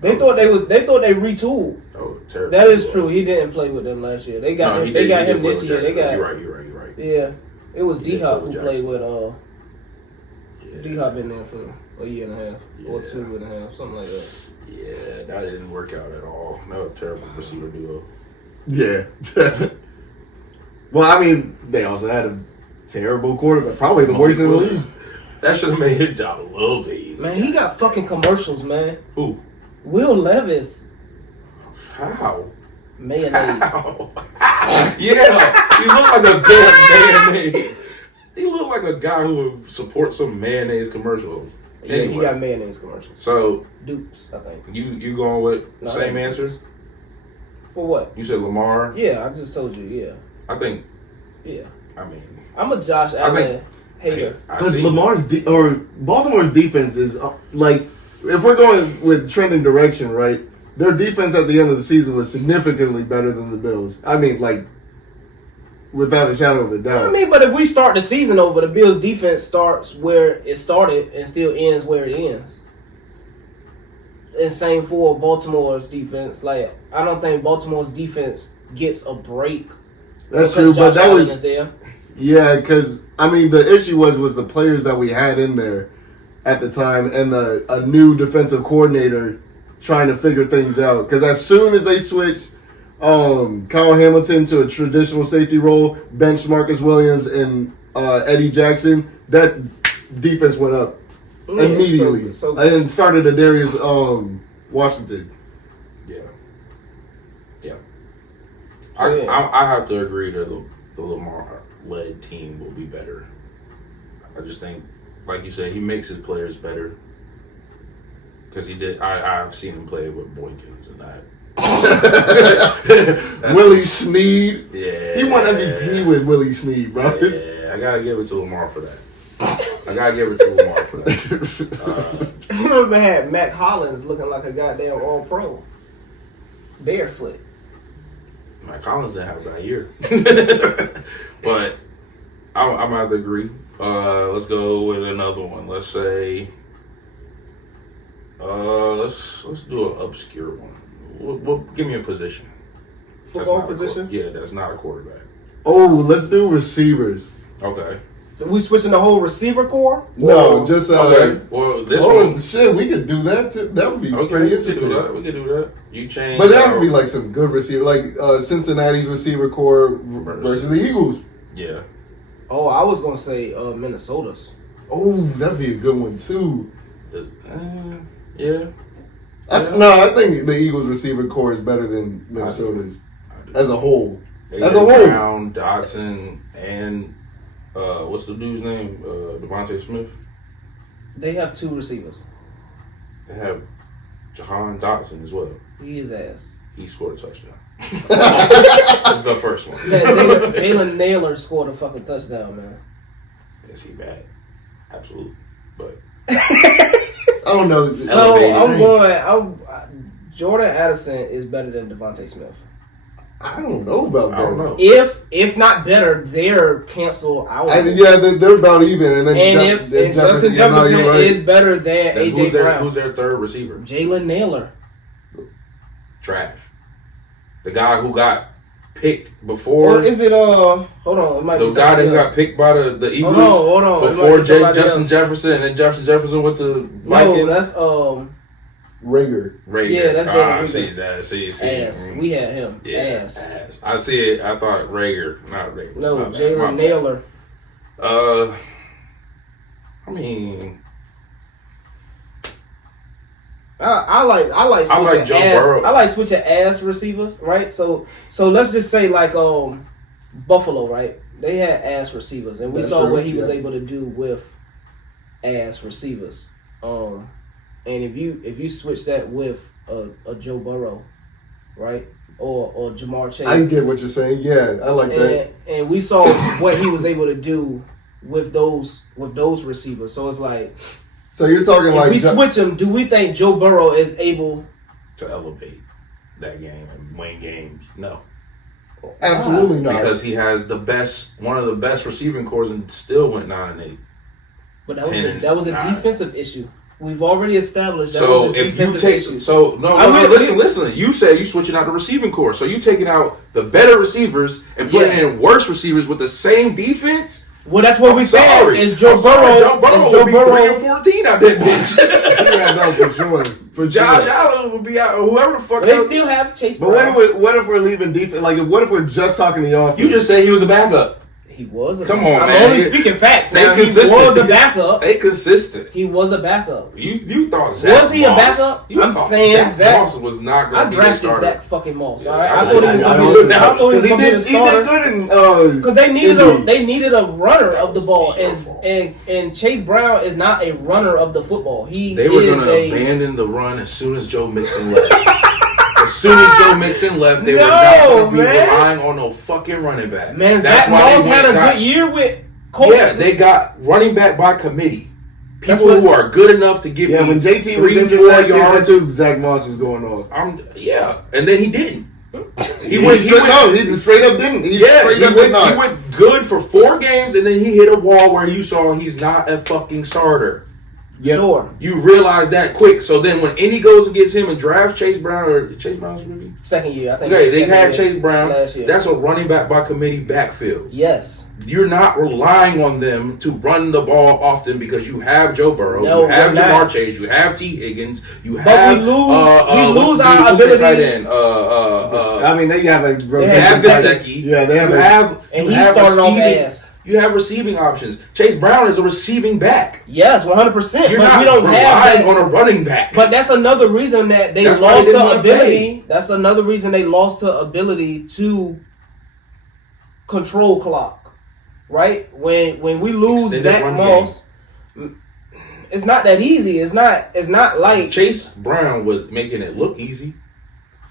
They thought they retooled. Oh, terrible. That is true. He didn't play with them last year. They got him. They got him this year. They got. You're right. Yeah, it was D-Hop who played with D-Hop in there for a year and a half or 2.5, something like that. Yeah, that didn't work out at all. That was a terrible receiver duo. Yeah. Well, I mean, they also had a terrible quarterback. Probably the worst in the league. That should have made his job a little bit easier. Man, he got fucking commercials, man. Who? Will Levis. How? Mayonnaise. How? Yeah, he looked like a damn mayonnaise. He looked like a guy who would support some mayonnaise commercial. Yeah, anyway. He got mayonnaise commercials. So Dupes, I think. You going with same answers? For what? You said Lamar. Yeah, I just told you. Yeah. I think. Yeah. I mean, I'm a Josh Allen hater. But Baltimore's defense is like, if we're going with trending direction, right? Their defense at the end of the season was significantly better than the Bills. I mean, like, without a shadow of a doubt. I mean, but if we start the season over, the Bills' defense starts where it started and still ends where it ends. And same for Baltimore's defense. Like, I don't think Baltimore's defense gets a break. That's true, but that was Yeah, because I mean the issue was the players that we had in there at the time, and a new defensive coordinator trying to figure things out. Because as soon as they switched Kyle Hamilton to a traditional safety role, benched Marcus Williams and Eddie Jackson, that defense went up immediately, and then started Darius Washington. Yeah. I have to agree that the Lamar-led team will be better. I just think, like you said, he makes his players better. Because he did. I've seen him play with Boykins and that. Willie Snead. Yeah. He won MVP with Willie Snead, bro. Yeah, I gotta give it to Lamar for that. You remember had Mac Hollins looking like a goddamn all-pro. Barefoot. Mike Collins didn't have a bad year. But I'm gonna have to agree. Let's go with another one. Let's say let's do an obscure one. Give me a position. Football position? That's not a quarterback. Oh, let's do receivers. Okay. We switching the whole receiver core? No, just okay. Well, this one. Shit, we could do that too. That would be pretty interesting. We could do that. You change. But it has to be like some good receiver, like Cincinnati's receiver core versus the Eagles. Yeah. Oh, I was gonna say Minnesota's. Oh, that'd be a good one too. Yeah. I think the Eagles receiver core is better than Minnesota's as a whole. Brown, Dotson, and what's the dude's name? Devontae Smith. They have two receivers. They have Jahan Dotson as well. He is ass. He scored a touchdown. The first one. Jalen Naylor scored a fucking touchdown, man. Is he bad? Absolutely. But I don't know. So Jordan Addison is better than Devontae Smith. I don't know about that. I don't know. If not better, they're canceled out. They're about even. And then Justin Jefferson is better than AJ Brown. Who's their third receiver? Jalen Naylor. Trash. The guy who got picked before. Or is it hold on? It might the be guy that else. got picked by the Eagles. Hold on. Before Justin Jefferson, and then Justin Jefferson went to Vikings. No, that's Rager. Yeah, that's Jalen Rager. See that. See. Ass. We had him. Yeah, ass. I see it. I thought Rager, not Rager. No, Jalen Naylor. I mean, I like switching Joe ass. Burrow. I like switching ass receivers, right? So let's just say like Buffalo, right? They had ass receivers, and we saw what he was able to do with ass receivers. And if you switch that with a Joe Burrow, right, or Jamar Chase, I get what you're saying. Yeah, I like that. And we saw what he was able to do with those receivers. So it's like, so you're talking like if we switch them, do we think Joe Burrow is able to elevate that game and win games? No, absolutely not. Because he has one of the best receiving cores, and still went 9-8. But that was a defensive issue. We've already established that so was a if you defensive take issue. Listen. You said you switching out the receiving core, so you taking out the better receivers and putting in worse receivers with the same defense. Well, that's what we said. Is Joe Burrow? Joe Burrow would be 3-14 out that bitch. Yeah, no, for sure. Josh Allen would be out. Whoever the fuck. But they still have Chase Brown. But what if we're leaving defense? Like, what if we're just talking the offense? You just said he was a backup. He was a Come backup. on, man. I'm only speaking facts. Stay now. consistent. He was a backup. Stay consistent. He was a backup. You thought Zach was he a backup? I'm saying Zach Moss was not going to be the I drafted starter. Zach fucking Moss. Yeah, All right, I thought he was going to be the starter. He did good because they needed a runner of the ball, and Chase Brown is not a runner of the football. They were going to abandon the run as soon as Joe Mixon left. As soon as Joe Mixon left, they were not going to be relying on no fucking running back. Man, Zach Moss had a good year with Colts. Yeah, they got running back by committee. People who are good enough to give me when JT was 3-4 yards. yards. Zach Moss was going off. And then he didn't. He straight up didn't. He went good for 4 games, and then he hit a wall where you saw he's not a fucking starter. Sure. You realize that quick. So then when any goes and gets him and drafts Chase Brown, or Chase Brown's rookie? Second year, I think. Okay, they had Chase Brown. Last year. That's a running back by committee backfield. Yes. You're not relying on them to run the ball often because you have Joe Burrow, No, you have they're Jamar not. Chase, you have T. Higgins, you But have we lose our what's the ability. tight end? I mean, they have a You have Gesicki. Yeah, they have you a- have And you he have started off receiving. ass. You have receiving options. Chase Brown is a receiving back. Yes, 100%. You're But not we don't have relying that. on a running back. But that's another reason that they That's why they lost didn't the wanna ability. That's another reason they lost the ability to control clock. Right? When we lose Extended Zach run Moss, it's not that easy. It's not like Chase Brown was making it look easy.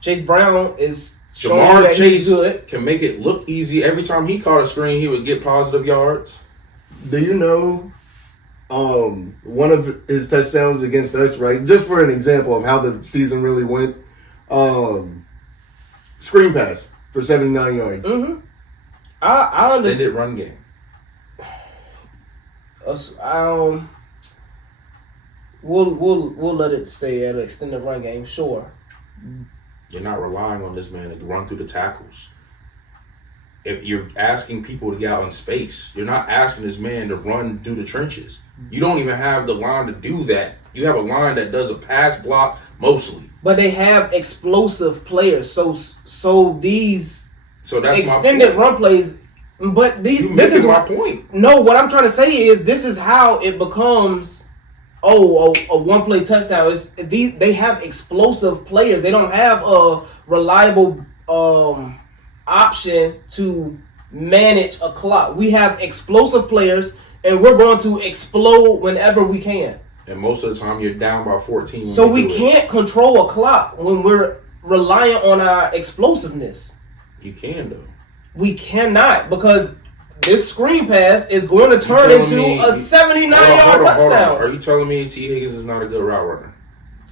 Chase Brown is showing Jamar that he's Chase good. can make it look easy. Every time he caught a screen, he would get positive yards. Do you know one of his touchdowns against us, right? Just for an example of how the season really went. Screen pass for 79 yards. Mm-hmm. I understand. Extended run game. We'll let it stay at an extended run game, sure. You're not relying on this man to run through the tackles. If you're asking people to get out in space, you're not asking this man to run through the trenches. You don't even have the line to do that. You have a line that does a pass block mostly. But they have explosive players, so these So that's extended my point. run plays. But these, You this is making my what, point. No, what I'm trying to say is this is how it becomes. A one-play touchdown is they have explosive players. They don't have a reliable option to manage a clock. We have explosive players, and we're going to explode whenever we can. And most of the time, you're down by 14. when So you we do it. can't control a clock when we're reliant on our explosiveness. You can though. We cannot, because this screen pass is going to turn telling into me- a 79-yard Hold on. touchdown. Are you telling me T. Higgins is not a good route runner?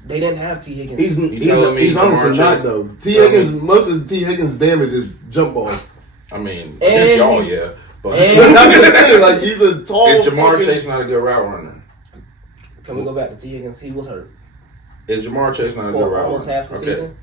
They didn't have T. Higgins. He's honestly Jamar not Chase- though. T. Higgins, most of T. Higgins' damage is jump balls. I mean, And against y'all, he- yeah. But and- I'm just saying, like he's a tall. is Jamar fucking- Chase not a good route runner? Can we go back to T. Higgins? He was hurt Is Jamar Chase not a good for route almost runner? half the season.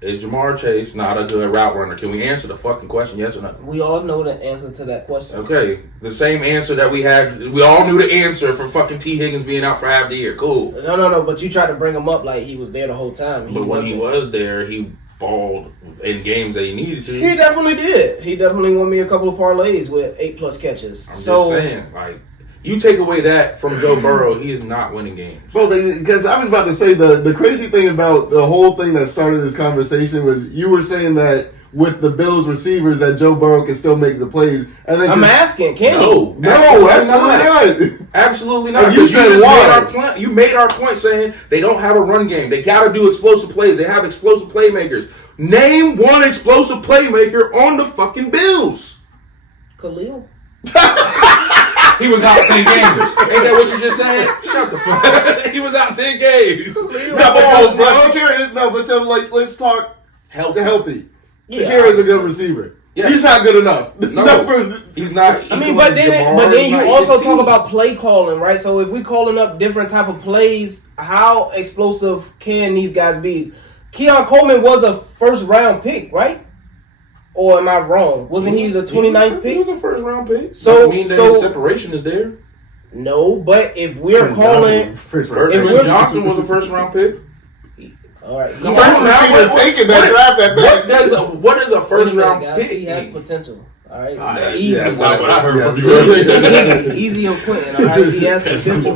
Is Jamar Chase not a good route runner? Can we answer the fucking question, yes or no? We all know the answer to that question. Okay, the same answer that we had. We all knew the answer for fucking T. Higgins being out for half the year. Cool. No. But you tried to bring him up like he was there the whole time. But when he was there, he balled in games that he needed to. He definitely did. He definitely won me a couple of parlays with 8+ catches. I'm so just saying, like, you take away that from Joe Burrow, he is not winning games. Well, because I was about to say the crazy thing about the whole thing that started this conversation was you were saying that with the Bills receivers that Joe Burrow can still make the plays, and then I'm asking, can No, no, absolutely absolutely not. Absolutely not. And you said just why? you made our point saying they don't have a run game. They got to do explosive plays. They have explosive playmakers. Name one explosive playmaker on the fucking Bills. Khalil? He was out 10 games. Ain't that what you just said? Shut the fuck. He was out 10 games. But so like let's talk healthy. Yeah, Shakira is a good receiver. Yeah. He's not good enough. No, he's not. I mean, but then you also talk about play calling, right? So if we calling up different type of plays, how explosive can these guys be? Keon Coleman was a first round pick, right? Or am I wrong? Wasn't he the 29th He pick? was a first round pick. So- Doesn't mean that so- his separation is there. No, but if we're calling, Bertrand Johnson was a first round pick. all right, The first round taking that draft that back. What is a first round guys, pick? he has mean? potential. All right, yeah, easy. that's not what I heard from you. Easy on Quentin. All right, he has potential.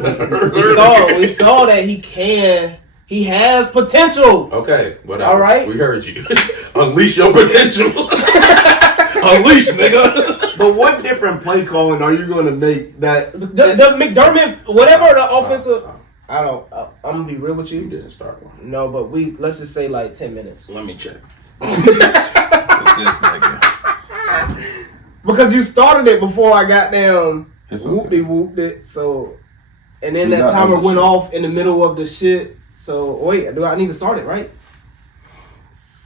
We saw that he has potential. Okay, whatever. All right. We heard you. Unleash your potential. Unleash, nigga. But what different play calling are you going to make that? The McDermott, whatever the offensive. I don't. I'm gonna be real with You you. didn't start one. No, but let's just say like 10 minutes. Let me check. This nigga. Because you started it before I got down It's whoop-de okay. whooped it. So, and then You that got timer other went shit. off in the middle of the shit. So wait, do I need to start it right?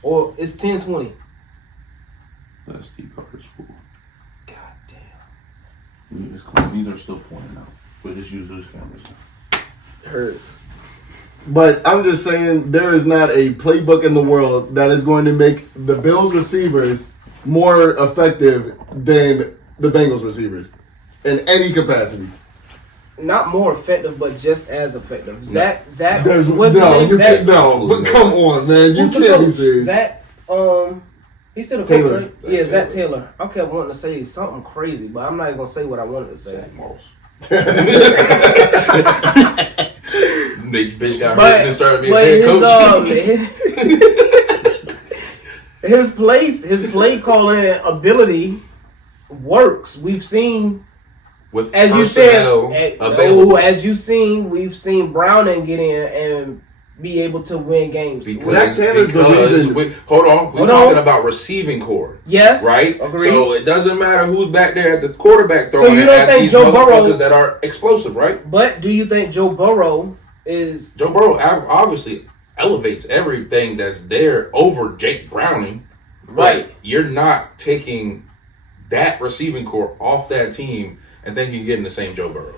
Or it's 10:20. That's the card's full. God damn. It's cool. These are still pointing out. But just use those cameras now. Heard. But I'm just saying there is not a playbook in the world that is going to make the Bills receivers more effective than the Bengals receivers in any capacity. Not more effective, but just as effective. Zach, There's what's his name? Zach, but come on, man, you who's the can't be coach? serious. Zach, he's still the Taylor. coach, right? Yeah, Zach Taylor. I kept wanting to say something crazy, but I'm not even gonna say what I wanted to say. Zach Moss. Next bitch got hurt and started being head coach. His play calling ability works. We've seen, With as you said, available. we've seen Browning get in and be able to win games. Zach Taylor's the reason. Hold on, we're talking about receiving core. Yes, Right? Agreed. So it doesn't matter who's back there at the quarterback throwing you it don't at think these Joe Burrow- motherfuckers that are explosive, right? But do you think Joe Burrow is? Joe Burrow obviously elevates everything that's there over Jake Browning. Right. But you're not taking that receiving core off that team and thinking you're getting the same Joe Burrow.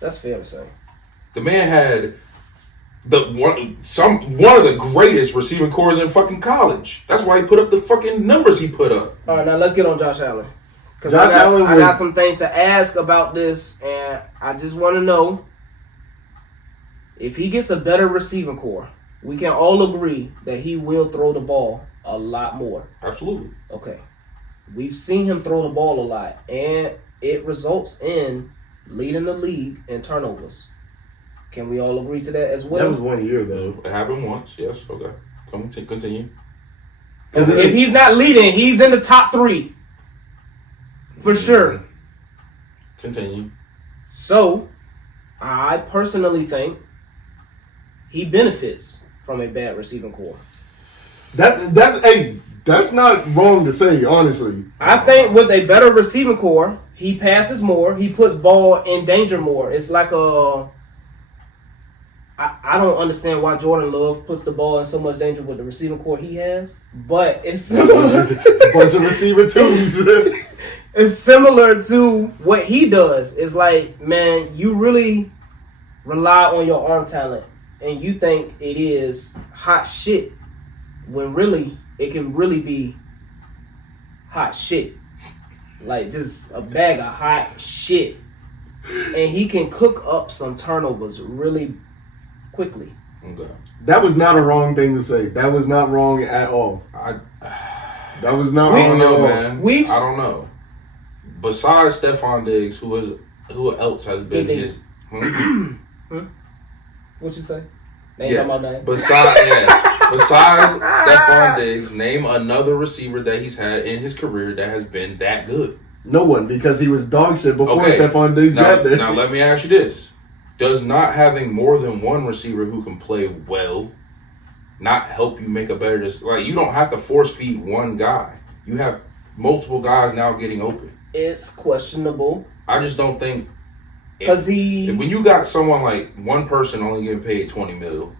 That's fair to say. The man had one of the greatest receiving cores in fucking college. That's why he put up the fucking numbers he put up. All right, now let's get on Josh Allen. Because Josh Allen I got some things to ask about this, and I just want to know if he gets a better receiving core. We can all agree that he will throw the ball a lot more. Absolutely. Okay. We've seen him throw the ball a lot, and it results in leading the league in turnovers. Can we all agree to that as well? That was 1 year though. It happened once, yes. Okay. Continue. If he's not leading, he's in the top 3. For sure. Continue. So, I personally think he benefits from a bad receiving core. That's not wrong to say, honestly. I think with a better receiving core, he passes more, he puts ball in danger more. It's like I don't understand why Jordan Love puts the ball in so much danger with the receiving core he has, but it's similar. A bunch of receiver twos. It's similar to what he does. It's like, man, you really rely on your arm talent, and you think it is hot shit, when really it can really be hot shit, like just a bag of hot shit, and he can cook up some turnovers really quickly. Okay. That was not a wrong thing to say. That was not wrong at all. That was not I wrong don't know, at all. man. I don't know. Besides Stephon Diggs, who else has been Big his? What you say? Name my name. Besides Stephon Diggs, name another receiver that he's had in his career that has been that good. No one, because he was dog shit before Okay. Stephon Diggs got there. Now let me ask you this. Does not having more than one receiver who can play well not help you make a better decision? Like, you don't have to force feed one guy. You have multiple guys now getting open. It's questionable I just don't think because when you got someone like one person only getting paid $20 million,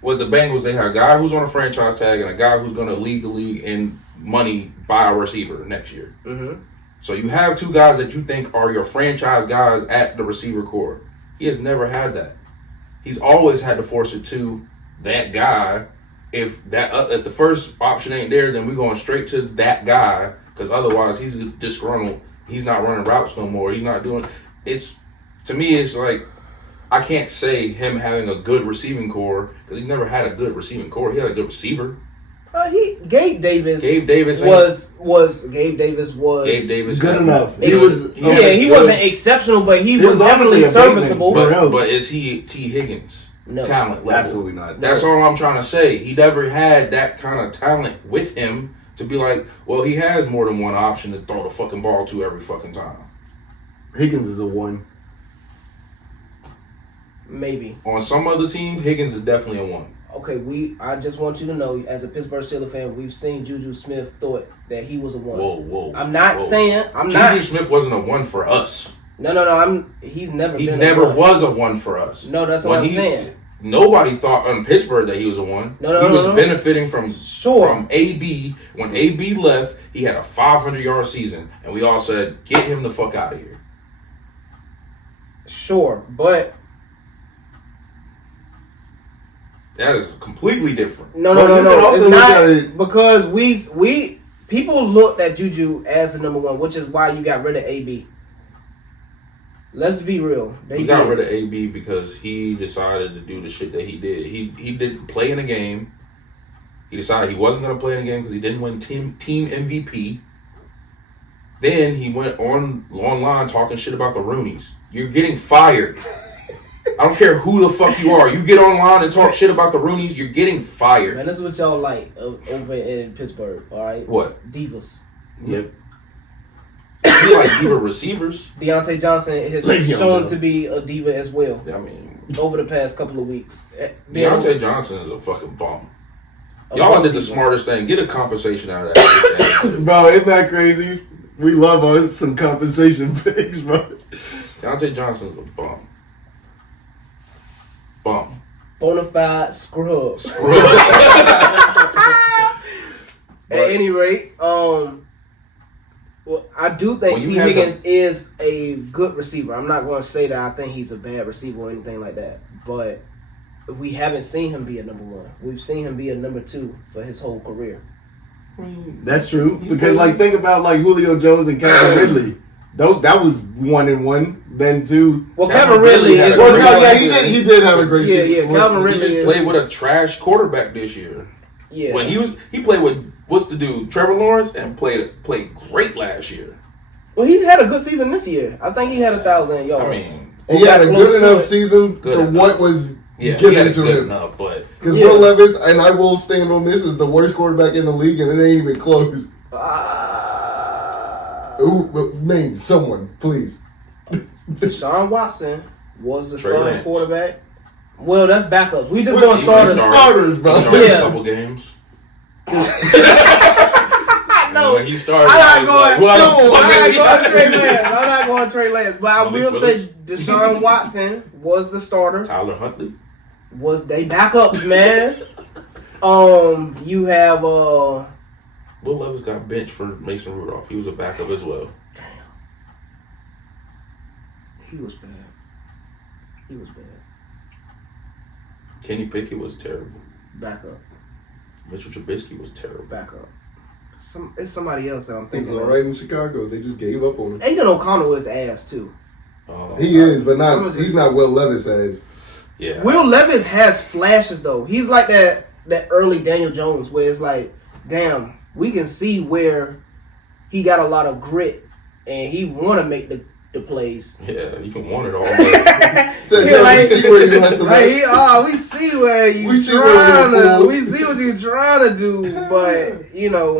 with the Bengals, they have a guy who's on a franchise tag and a guy who's going to lead the league in money by a receiver next year. Mm-hmm. So you have two guys that you think are your franchise guys at the receiver core. He has never had that. He's always had to force it to that guy. If the first option ain't there, then we're going straight to that guy, because otherwise he's disgruntled. He's not running routes no more. He's not doing. To me, it's like I can't say him having a good receiving core because he's never had a good receiving core. He had a good receiver. Gabe Davis was good enough. He wasn't exceptional, but he was definitely serviceable. But is he T. Higgins talent level? Absolutely not. That's all I'm trying to say. He never had that kind of talent with him to be like, well, he has more than one option to throw the fucking ball to every fucking time. Higgins is a 1. Maybe. On some other team, Higgins is definitely a 1. Okay, I just want you to know, as a Pittsburgh Steelers fan, we've seen Juju Smith thought that he was a 1. Whoa. I'm not saying Juju Smith wasn't a 1 for us. No. He never was a 1 for us. No, that's what I'm saying. Nobody thought on Pittsburgh that he was a 1. He was benefiting from AB. When AB left, he had a 500-yard season, and we all said, get him the fuck out of here. Sure, but That is completely different. No. Well, you can It's also look not at it- because we people looked at Juju as the number one, which is why you got rid of AB. Let's be real. He got rid of AB because he decided to do the shit that he did. He didn't play in a game. He decided he wasn't going to play in a game because he didn't win team MVP. Then he went online talking shit about the Roonies. You're getting fired. I don't care who the fuck you are. You get online and talk shit about the Roonies, you're getting fired. Man, this is what y'all like over in Pittsburgh, all right? What? Divas. Yep. You like diva receivers? Deontay Johnson has shown to be a diva as well I mean, over the past couple of weeks. Deontay Johnson is a fucking bum. Y'all did the smartest thing. Get a compensation out of that. Bro, isn't that crazy? We love some compensation picks, bro. Deontay Johnson's a bum. Bum. Bonafide scrub. At any rate, well, I do think T. Higgins is a good receiver. I'm not going to say that I think he's a bad receiver or anything like that, but we haven't seen him be a number one. We've seen him be a number two for his whole career. That's true. Because think about Julio Jones and Calvin Ridley. That was 1-1. Then 2. Well, Calvin Ridley is. He did have a great season. Yeah. Calvin Ridley just played with a trash quarterback this year. Yeah. When he played with what's the dude Trevor Lawrence and played great last year. Well, he had a good season this year. I think he had 1,000 yards. I mean, he had a good enough season for what was given to him. Because Will Levis, and I will stand on this, is the worst quarterback in the league, and it ain't even close. Name someone, please. Deshaun Watson was the starting quarterback. Well, that's backups. We just doing starters, bro. He started a couple games. No, when he started, I'm not going Trey Lance, but I will say Deshaun Watson was the starter. Tyler Huntley was they backups, man. You have Will Levis got benched for Mason Rudolph. He was a backup as well. Damn. He was bad. Kenny Pickett was terrible. Backup. Mitchell Trubisky was terrible. Backup. It's somebody else that I'm He's thinking. all right in Chicago. They just gave up on him. Aiden O'Connell was ass too. He is, but he's not Will Levis ass. Yeah. Will Levis has flashes though. He's like that early Daniel Jones where it's like, damn, we can see where he got a lot of grit and he want to make the plays. Yeah, you can want it all. We see where you hustle. We see where you trying to. We see what you trying to do, but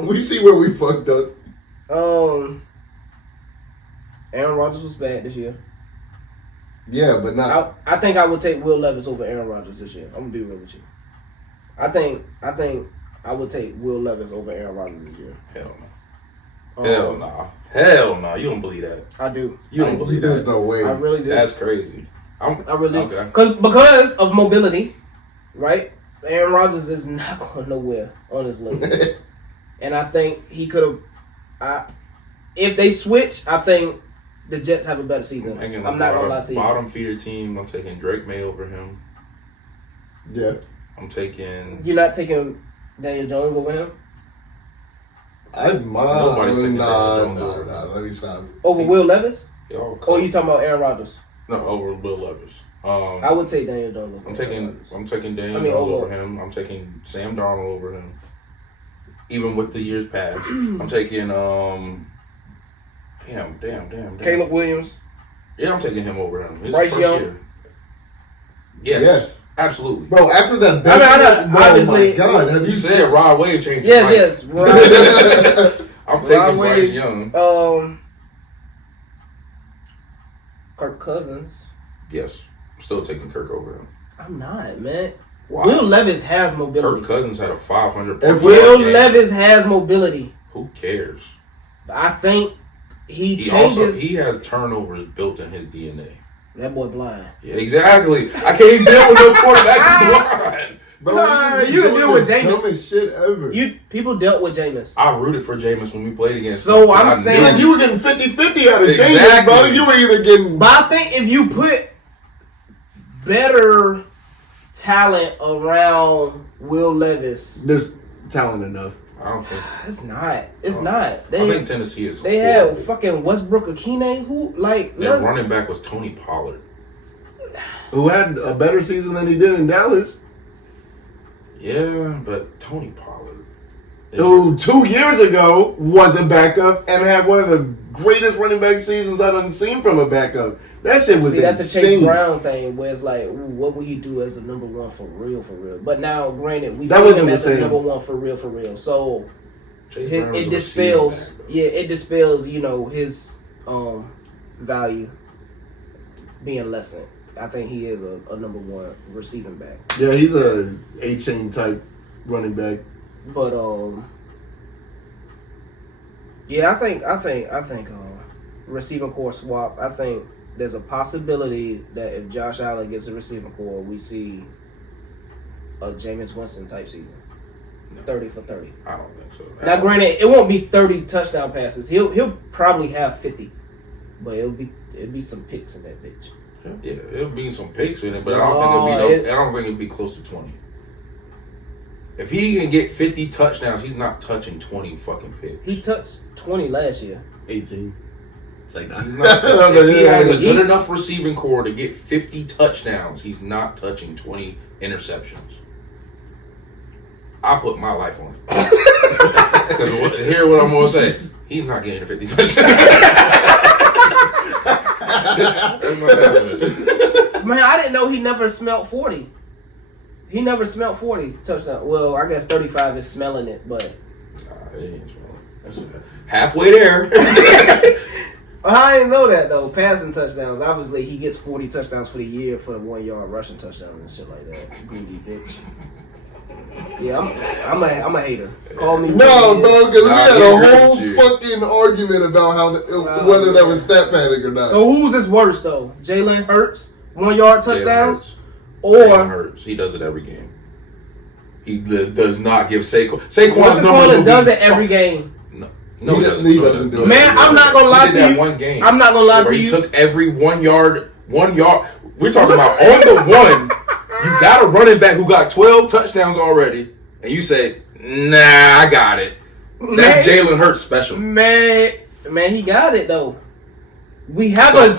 we see where we fucked up. Aaron Rodgers was bad this year. Yeah, but not. I think I would take Will Levis over Aaron Rodgers this year. I'm gonna be real with you. I think I would take Will Levis over Aaron Rodgers this year. Hell no. Hell no. You don't believe that. I do. You don't believe that. There's no way. I really do. That's crazy. I really do. Okay. Because of mobility, right? Aaron Rodgers is not going nowhere on his league. And I think he could have. If they switch, I think the Jets have a better season. I'm not going to lie to you. Bottom feeder team, I'm taking Drake May over him. Yeah. I'm taking. You're not taking Daniel Jones over him? Nobody's taking Daniel Jones over him. Let me stop. Over Will Levis? Or are you talking about Aaron Rodgers? No, over Will Levis. I would take Daniel Jones over I'm taking Daniel Jones over him. I'm taking Sam Darnold over him. Even with the years past. I'm taking damn. Caleb Williams. Yeah, I'm taking him over him. His Bryce Young. year. Yes. Absolutely. Bro, after that obviously, oh my God, have you said Rod Wave changed Yes. I'm taking Bryce Young. Kirk Cousins. Yes. I'm still taking Kirk over him. I'm not, man. Why? Will Levis has mobility. Kirk Cousins had a 500. Will Levis has mobility. Who cares? I think he changes. He has turnovers built in his DNA. That boy blind. Yeah, exactly. I can't deal with no quarterback blind. Bro, you can deal with Jameis. Dumbest shit ever. People dealt with Jameis. I rooted for Jameis when we played against him. So I'm saying because you were getting 50-50 out of Jameis, bro. You were either getting. But I think if you put better talent around Will Levis. There's talent enough. I don't think. It's not. It's not. I think Tennessee is. They had fucking Westbrook Akine, who like their running back was Tony Pollard, who had a better season than he did in Dallas. Yeah, but Tony Pollard, who 2 years ago was a backup and had one of the greatest running back seasons I've seen from a backup. That shit was that's insane. the Chase Brown thing, where it's like, ooh, what would he do as a number one for real, for real? But now, granted, we see him as a number one for real, for real. So it dispels, it dispels, his value being lessened. I think he is a number one receiving back. Yeah, he's a A-chain type running back. But I think receiving core swap. I think there's a possibility that if Josh Allen gets a receiving core, we see a Jameis Winston type season. 30 for 30. I don't think so. Now, granted, it won't be 30 touchdown passes. He'll probably have 50, but it'll be some picks in that bitch. Yeah, it'll be some picks in it, but I don't think it'll be close to 20. If he can get 50 touchdowns, he's not touching 20 fucking picks. He touched 20 last year. 18. It's like he's not if he has a good enough receiving core to get 50 touchdowns, he's not touching 20 interceptions. I put my life on it. Because hear what I'm going to say. He's not getting 50 touchdowns. Man, I didn't know he never smelled 40. He never smelled 40 touchdowns. Well, I guess 35 is smelling it, but it ain't smelling. That's halfway there. I didn't know that though. Passing touchdowns. Obviously, he gets 40 touchdowns for the year for the 1 yard rushing touchdowns and shit like that. Greedy bitch. Yeah, I'm a hater. Call me. No, bro, because we had a whole fucking argument about how whether that was stat panic or not. So who's this worse though? Jalen Hurts 1 yard touchdowns, Jalen Hurts? He does it every game. He does not give Saquon. Saquon's numbers does it every game. No, he doesn't do it. Man, I'm not gonna lie to you. One game. I'm not gonna lie to you. He took every 1 yard. We're talking about on the one. You got a running back who got 12 touchdowns already, and you say, "Nah, I got it." That's Jalen Hurts special. Man, he got it though. We have a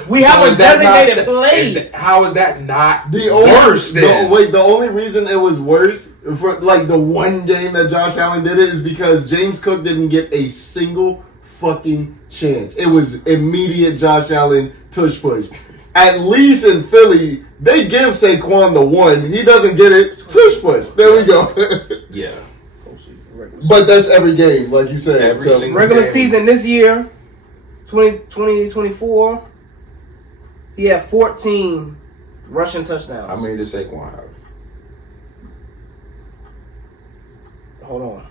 designated play. How is that not worse? The only reason it was worse for like the one game that Josh Allen did it is because James Cook didn't get a single fucking chance. It was immediate Josh Allen tush push. At least in Philly, they give Saquon the one. He doesn't get it. Tush push. There we go. Yeah. But that's every game, like you said. Every single regular game. Season this year, 2024, he had 14 rushing touchdowns. How many did Saquon have? Hold on.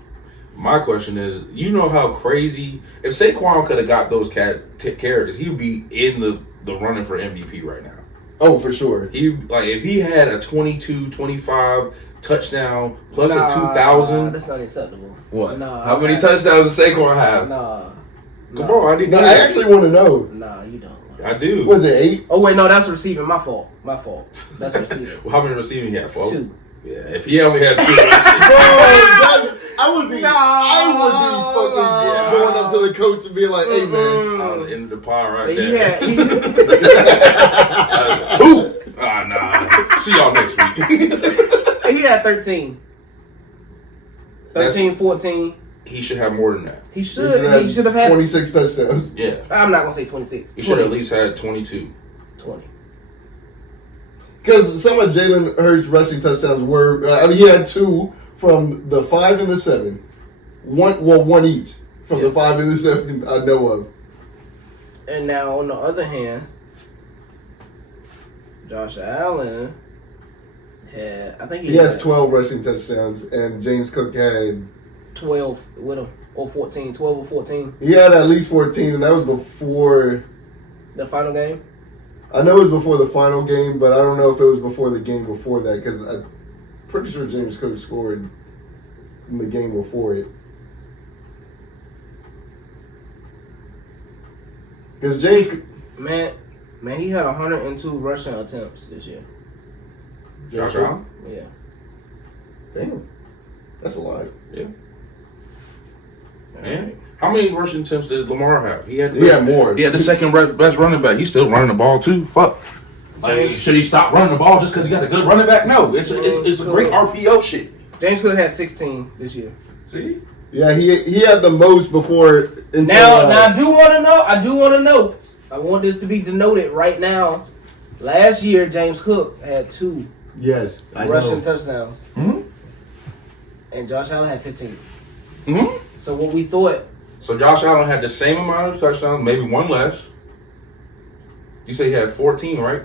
My question is, you know how crazy... If Saquon could have got those characters, he would be in the running for MVP right now. Oh, for sure. If he had a 22, 25 touchdown plus a 2,000... That's unacceptable. What? Nah, how many touchdowns does Saquon have? Come on, I need to know. I actually want to know. Nah, you don't. I do. Was it 8? Oh, wait, no, that's receiving. My fault. That's receiving. Well, how many receiving he had, 4? 2. Yeah, if he only had 2... Bro, I would be fucking going up to the coach and being like, "Hey man, in the pod right there." Yeah. 2. Nah. See y'all next week. He had 13. 13, 14. He should have more than that. He should have had 26 touchdowns. Yeah. I'm not gonna say 26. He should have at least had 22. 20. Because some of Jalen Hurts' rushing touchdowns were, he had 2 from the 5 and the 7. One each from the 5 and the 7 I know of. And now on the other hand, Josh Allen had, I think he has 12 rushing touchdowns, and James Cook had 12 with him, or 14, 12 or 14. He had at least 14, and that was before the final game. I know it was before the final game, but I don't know if it was before the game before that, because I'm pretty sure James Cook scored in the game before it. Because James... Man, he had 102 rushing attempts this year. Josh Allen? Yeah. Damn. That's a lot. Yeah. Man, how many rushing attempts did Lamar have? He had more. He had the second best running back. He's still running the ball too. Fuck. Like, should he stop running the ball just because he got a good running back? No, it's a great RPO shit. James Cook had 16 this year. See? Yeah, he had the most before. Now I do want to know. I want this to be denoted right now. Last year, James Cook had 2 rushing touchdowns, and Josh Allen had 15. Mm-hmm. So what we thought. So Josh Allen had the same amount of touchdowns, maybe one less. You say he had 14, right?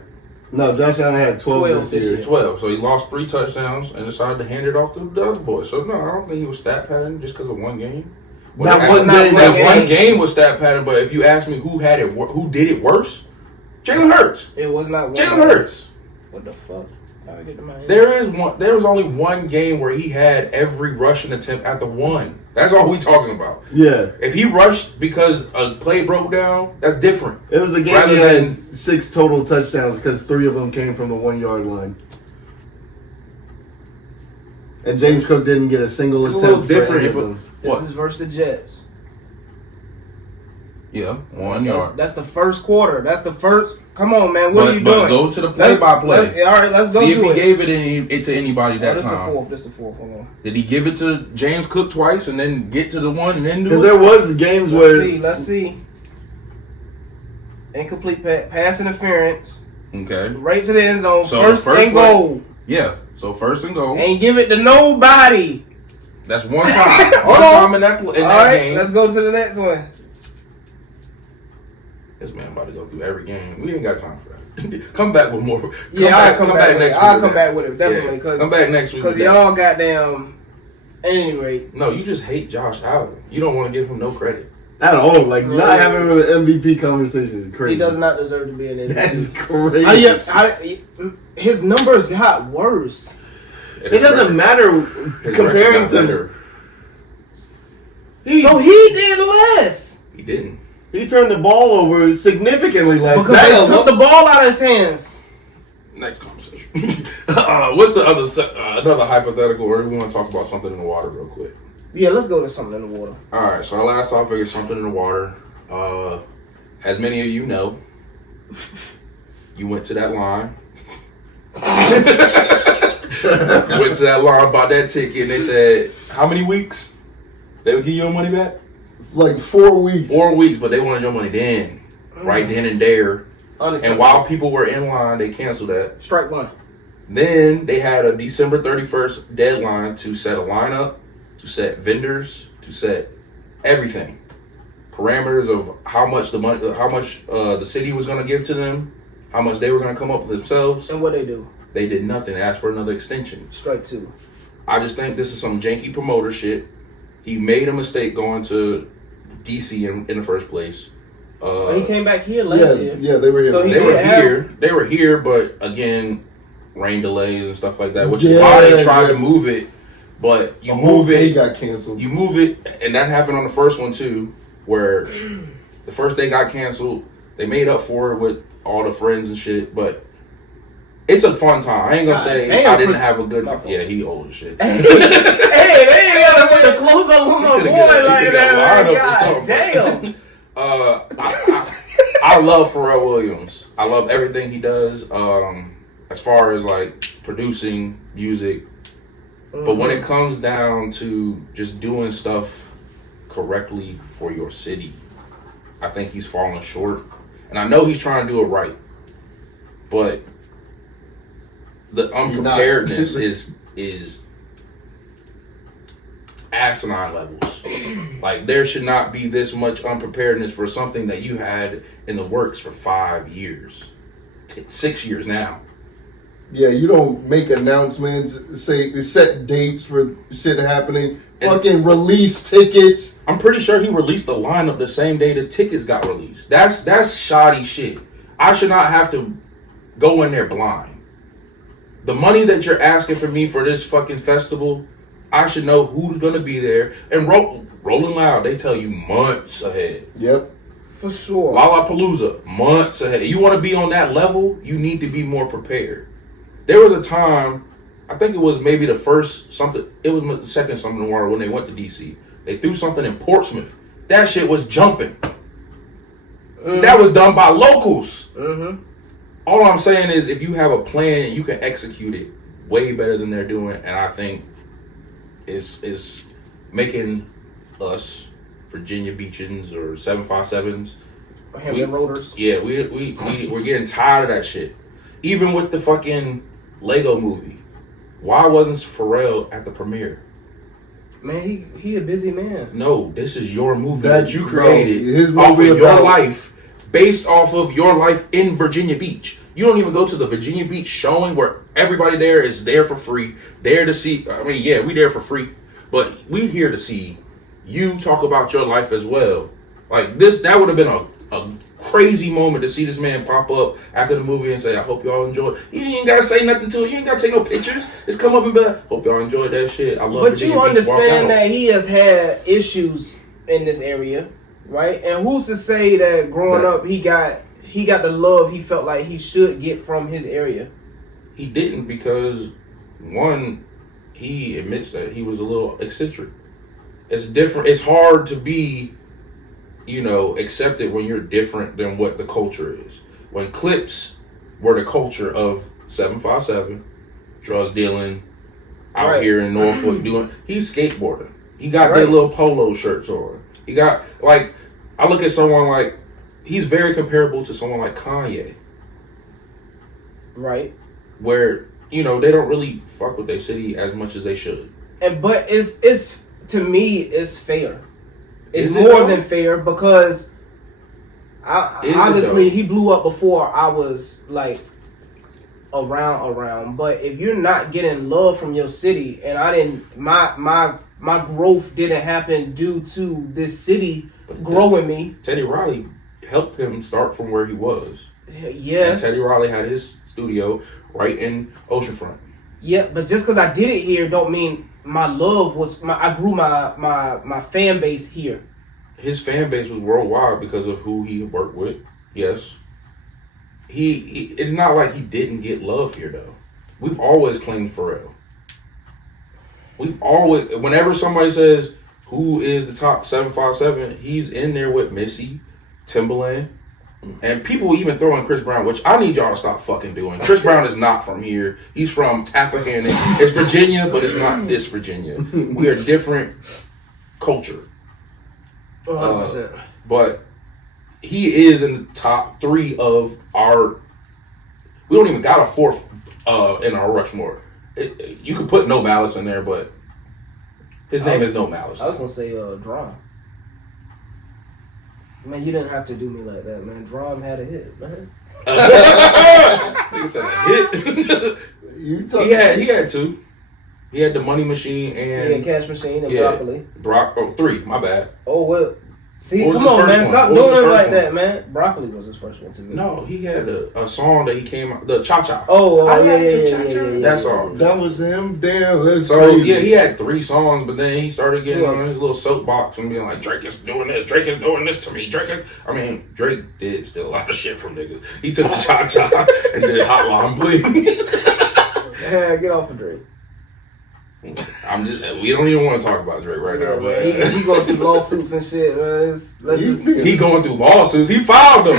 No, Josh Allen had 12 this year. 12. So he lost 3 touchdowns and decided to hand it off to the other boys. So no, I don't think he was stat padding just because of one game. That one game was stat padding, but if you ask me who did it worse, Jalen Hurts. It was not Jalen Hurts. What the fuck? How did I get to my head? There was only one game where he had every rushing attempt at the one. That's all we talking about. Yeah. If he rushed because a play broke down, that's different. It was the game Rather he than had 6 total touchdowns because 3 of them came from the 1 yard line. And James Cook didn't get a single It's a attempt. little different for if any of them. This is versus the Jets. Yeah, 1 yard. That's the first quarter. That's the first. Come on, man. What are you But doing? go to the play-by-play. All right, let's go See to if he it. gave it to anybody that This time. is the fourth. Hold on. Did he give it to James Cook twice and then get to the one and then do Because it? there was games where Let's see. Incomplete pass interference. Okay. Right to the end zone. So first first and play- goal. Yeah. So first and goal. Ain't give it to nobody. That's one time. Hold One on. time in that All right, game. let's go to the next one. This man about to go through every game. We ain't got time for that. Come back with more. I'll come back with it. next I'll week come with back that. with it, definitely. Yeah. Cause, Come back next week. Because with that. y'all goddamn. At any rate. No, you just hate Josh Allen. You don't want to give him no credit. at all, like not having an MVP conversation is crazy. He does not deserve to be an MVP. That is crazy. His numbers got worse. It doesn't matter comparing to. So he did less. He didn't. He turned the ball over significantly less. Because they took the ball out of his hands. Next conversation. What's the other another hypothetical, or we want to talk about something in the water real quick? Yeah, let's go to something in the water. All right, so our last topic is something in the water. As many of you know, you went to that line. Went to that line, bought that ticket, and they said, how many weeks? They would give you your money back? Like 4 weeks. 4 weeks, but they wanted your money then. Right then and there. Honestly. And while people were in line, they canceled that. Strike one. Then they had a December 31st deadline to set a lineup, to set vendors, to set everything. Parameters of how much the money, the city was going to give to them, how much they were going to come up with themselves. And what they do? They did nothing. They asked for another extension. Strike two. I just think this is some janky promoter shit. He made a mistake going to DC in the first place. He came back here last year. Yeah, they were here. So They were here, but again, rain delays and stuff like that, which is why they tried to move it. But you move it, he got canceled. You move it, and that happened on the first one too, where the first day got canceled. They made up for it with all the friends and shit, but it's a fun time. I ain't gonna say I didn't have a good time. Yeah, he old as shit. Hey, they ain't gotta put the clothes up on my boy like that. God damn. I love Pharrell Williams. I love everything he does. As far as like producing music, but when it comes down to just doing stuff correctly for your city, I think he's falling short. And I know he's trying to do it right, but the unpreparedness is asinine levels. Like, there should not be this much unpreparedness for something that you had in the works for 5 years, 6 years now. Yeah, you don't make announcements, set dates for shit happening, fucking release tickets. I'm pretty sure he released the lineup the same day the tickets got released. That's shoddy shit. I should not have to go in there blind. The money that you're asking for me for this fucking festival, I should know who's gonna be there. And Rolling Loud, they tell you months ahead. Yep. For sure. Lollapalooza, months ahead. You want to be on that level, you need to be more prepared. There was a time, I think it was maybe the first something, it was the second something in the water when they went to DC. They threw something in Portsmouth. That shit was jumping. That was done by locals. All I'm saying is if you have a plan, you can execute it way better than they're doing. And I think it's making us Virginia Beachans or 757s. Rotors. Yeah, we're getting tired of that shit. Even with the fucking Lego movie. Why wasn't Pharrell at the premiere? Man, he a busy man. No, this is your movie that you Bro, created his off of movie your about- life, based off of your life in Virginia Beach. You don't even go to the Virginia Beach showing where everybody there is there for free, there to see. I mean, yeah, we there for free, but we here to see you talk about your life as well. Like this, that would have been a crazy moment to see this man pop up after the movie and say, I hope y'all enjoyed. You ain't gotta say nothing to it. You ain't gotta take no pictures. Just come up and be like, hope y'all enjoyed that shit. I love But Virginia you Beach. understand that he has had issues in this area, right? And who's to say that growing up he got the love he felt like he should get from his area? He didn't because, one, he admits that he was a little eccentric. It's different. It's hard to be, accepted when you're different than what the culture is. When Clips were the culture of 757, drug dealing, out here in Norfolk he's skateboarding. He got their little polo shirts on. He got, I look at someone like, he's very comparable to someone like Kanye. Right. Where, they don't really fuck with their city as much as they should. But it's to me, it's fair. It's Is it more though? than fair because obviously he blew up before I was like around. But if you're not getting love from your city, and I didn't, my growth didn't happen due to this city growing me. Teddy Riley helped him start from where he was. Yes. And Teddy Riley had his studio right in Oceanfront. Yeah, but just because I did it here don't mean my love was I grew my fan base here. His fan base was worldwide because of who he worked with. Yes. He it's not like he didn't get love here though. We've always claimed Pharrell. We've always, whenever somebody says who is the top 757, he's in there with Missy, Timbaland, and people even throw in Chris Brown, which I need y'all to stop fucking doing. Chris Brown is not from here. He's from Tappahannock. It's Virginia, but it's not this Virginia. We are different culture. 100%. But he is in the top 3 of our. We don't even got a 4th in our Rushmore. You could put No Malice in there, but his name is No Malice. I was gonna say Drum. Man, you didn't have to do me like that, man. Drum had a hit, man. He said a hit. He had 2. He had the Money Machine and Cash Machine and Broccoli. 3. My bad. Oh well. See, What was come his on, first man. one? Stop What was doing his it first like one? that, man. Broccoli was his first one to me. No, he had a song that he came out, the Cha Cha. Yeah. That song. That was him. Damn, that's So crazy. yeah, he had 3 songs, but then he started getting on his little soapbox and being like, Drake is doing this to me. Drake did steal a lot of shit from niggas. He took Cha Cha and did Hotline Bling. Yeah, get off of Drake. We don't even want to talk about Drake right now, but He going through lawsuits and shit, man. he going through lawsuits. He filed them.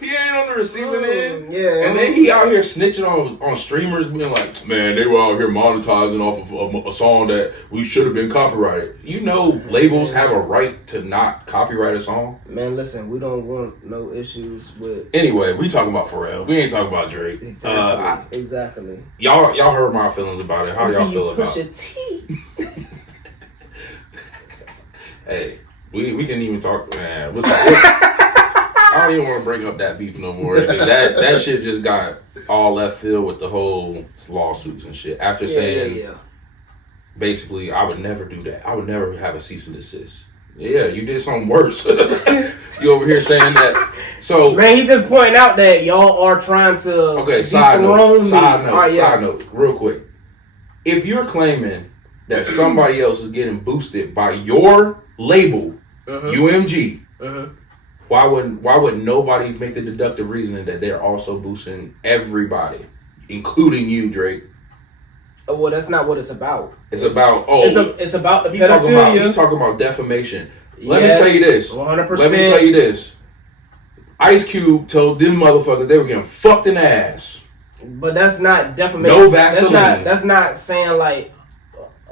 He ain't on the receiving end. Yeah. And then he out here snitching on streamers, being like, man, they were out here monetizing off of a song that we should have been copyrighted. Labels have a right to not copyright a song. Man, listen, we don't want no issues with. Anyway, we talking about Pharrell. We ain't talking about Drake. Exactly. Y'all heard my feelings about it. How do y'all feel about it? Hey, we can even talk, man. I don't even want to bring up that beef no more. That shit just got all left field with the whole lawsuits and shit. After saying, basically, I would never do that. I would never have a cease and desist. Yeah, you did something worse. You over here saying that. So man, he just pointing out that y'all are trying to. Okay, side note, real quick. If you're claiming that somebody else is getting boosted by your label, UMG, Why would nobody make the deductive reasoning that they're also boosting everybody, including you, Drake? Well, that's not what it's about. It's about it's about the you pedophilia. talking about defamation. Let me Yes, tell you this. 100%. Let me tell you this. Ice Cube told them motherfuckers they were getting fucked in the ass. But that's not defamation. No Vaseline. That's not saying like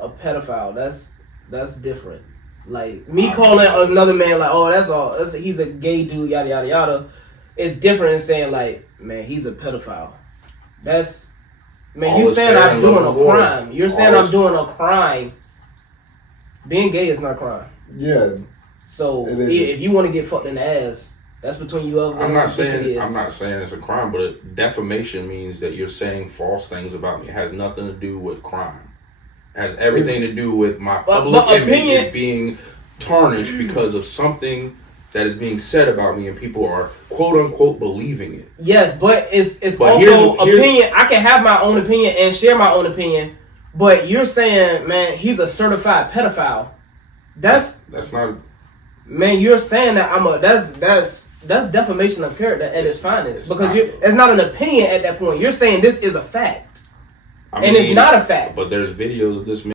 a pedophile. That's different. Like me calling another man like, oh, that's all. He's a gay dude. Yada yada yada. It's different than saying like, man, he's a pedophile. That's man. You saying I'm doing a crime. You're saying I'm doing a crime. Being gay is not a crime. Yeah. So if you want to get fucked in the ass, that's between you. I'm not saying it's a crime, but defamation means that you're saying false things about me. It has nothing to do with crime. It has everything to do with my public image is being tarnished because of something that is being said about me, and people are quote unquote believing it. Yes, but it's also opinion. I can have my own opinion and share my own opinion, but you're saying, man, he's a certified pedophile. That's not. Man, you're saying that that's defamation of character at its finest, because it's not an opinion at that point. You're saying this is a fact, and it's not a fact. But there's videos of this.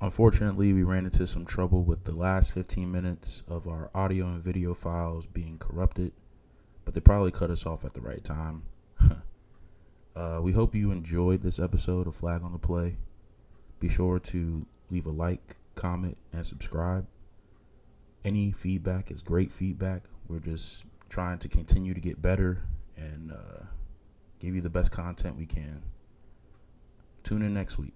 Unfortunately, we ran into some trouble with the last 15 minutes of our audio and video files being corrupted, but they probably cut us off at the right time. We hope you enjoyed this episode of Flag on the Play. Be sure to leave a like, comment, and subscribe. Any feedback is great feedback. We're just trying to continue to get better and give you the best content we can. Tune in next week.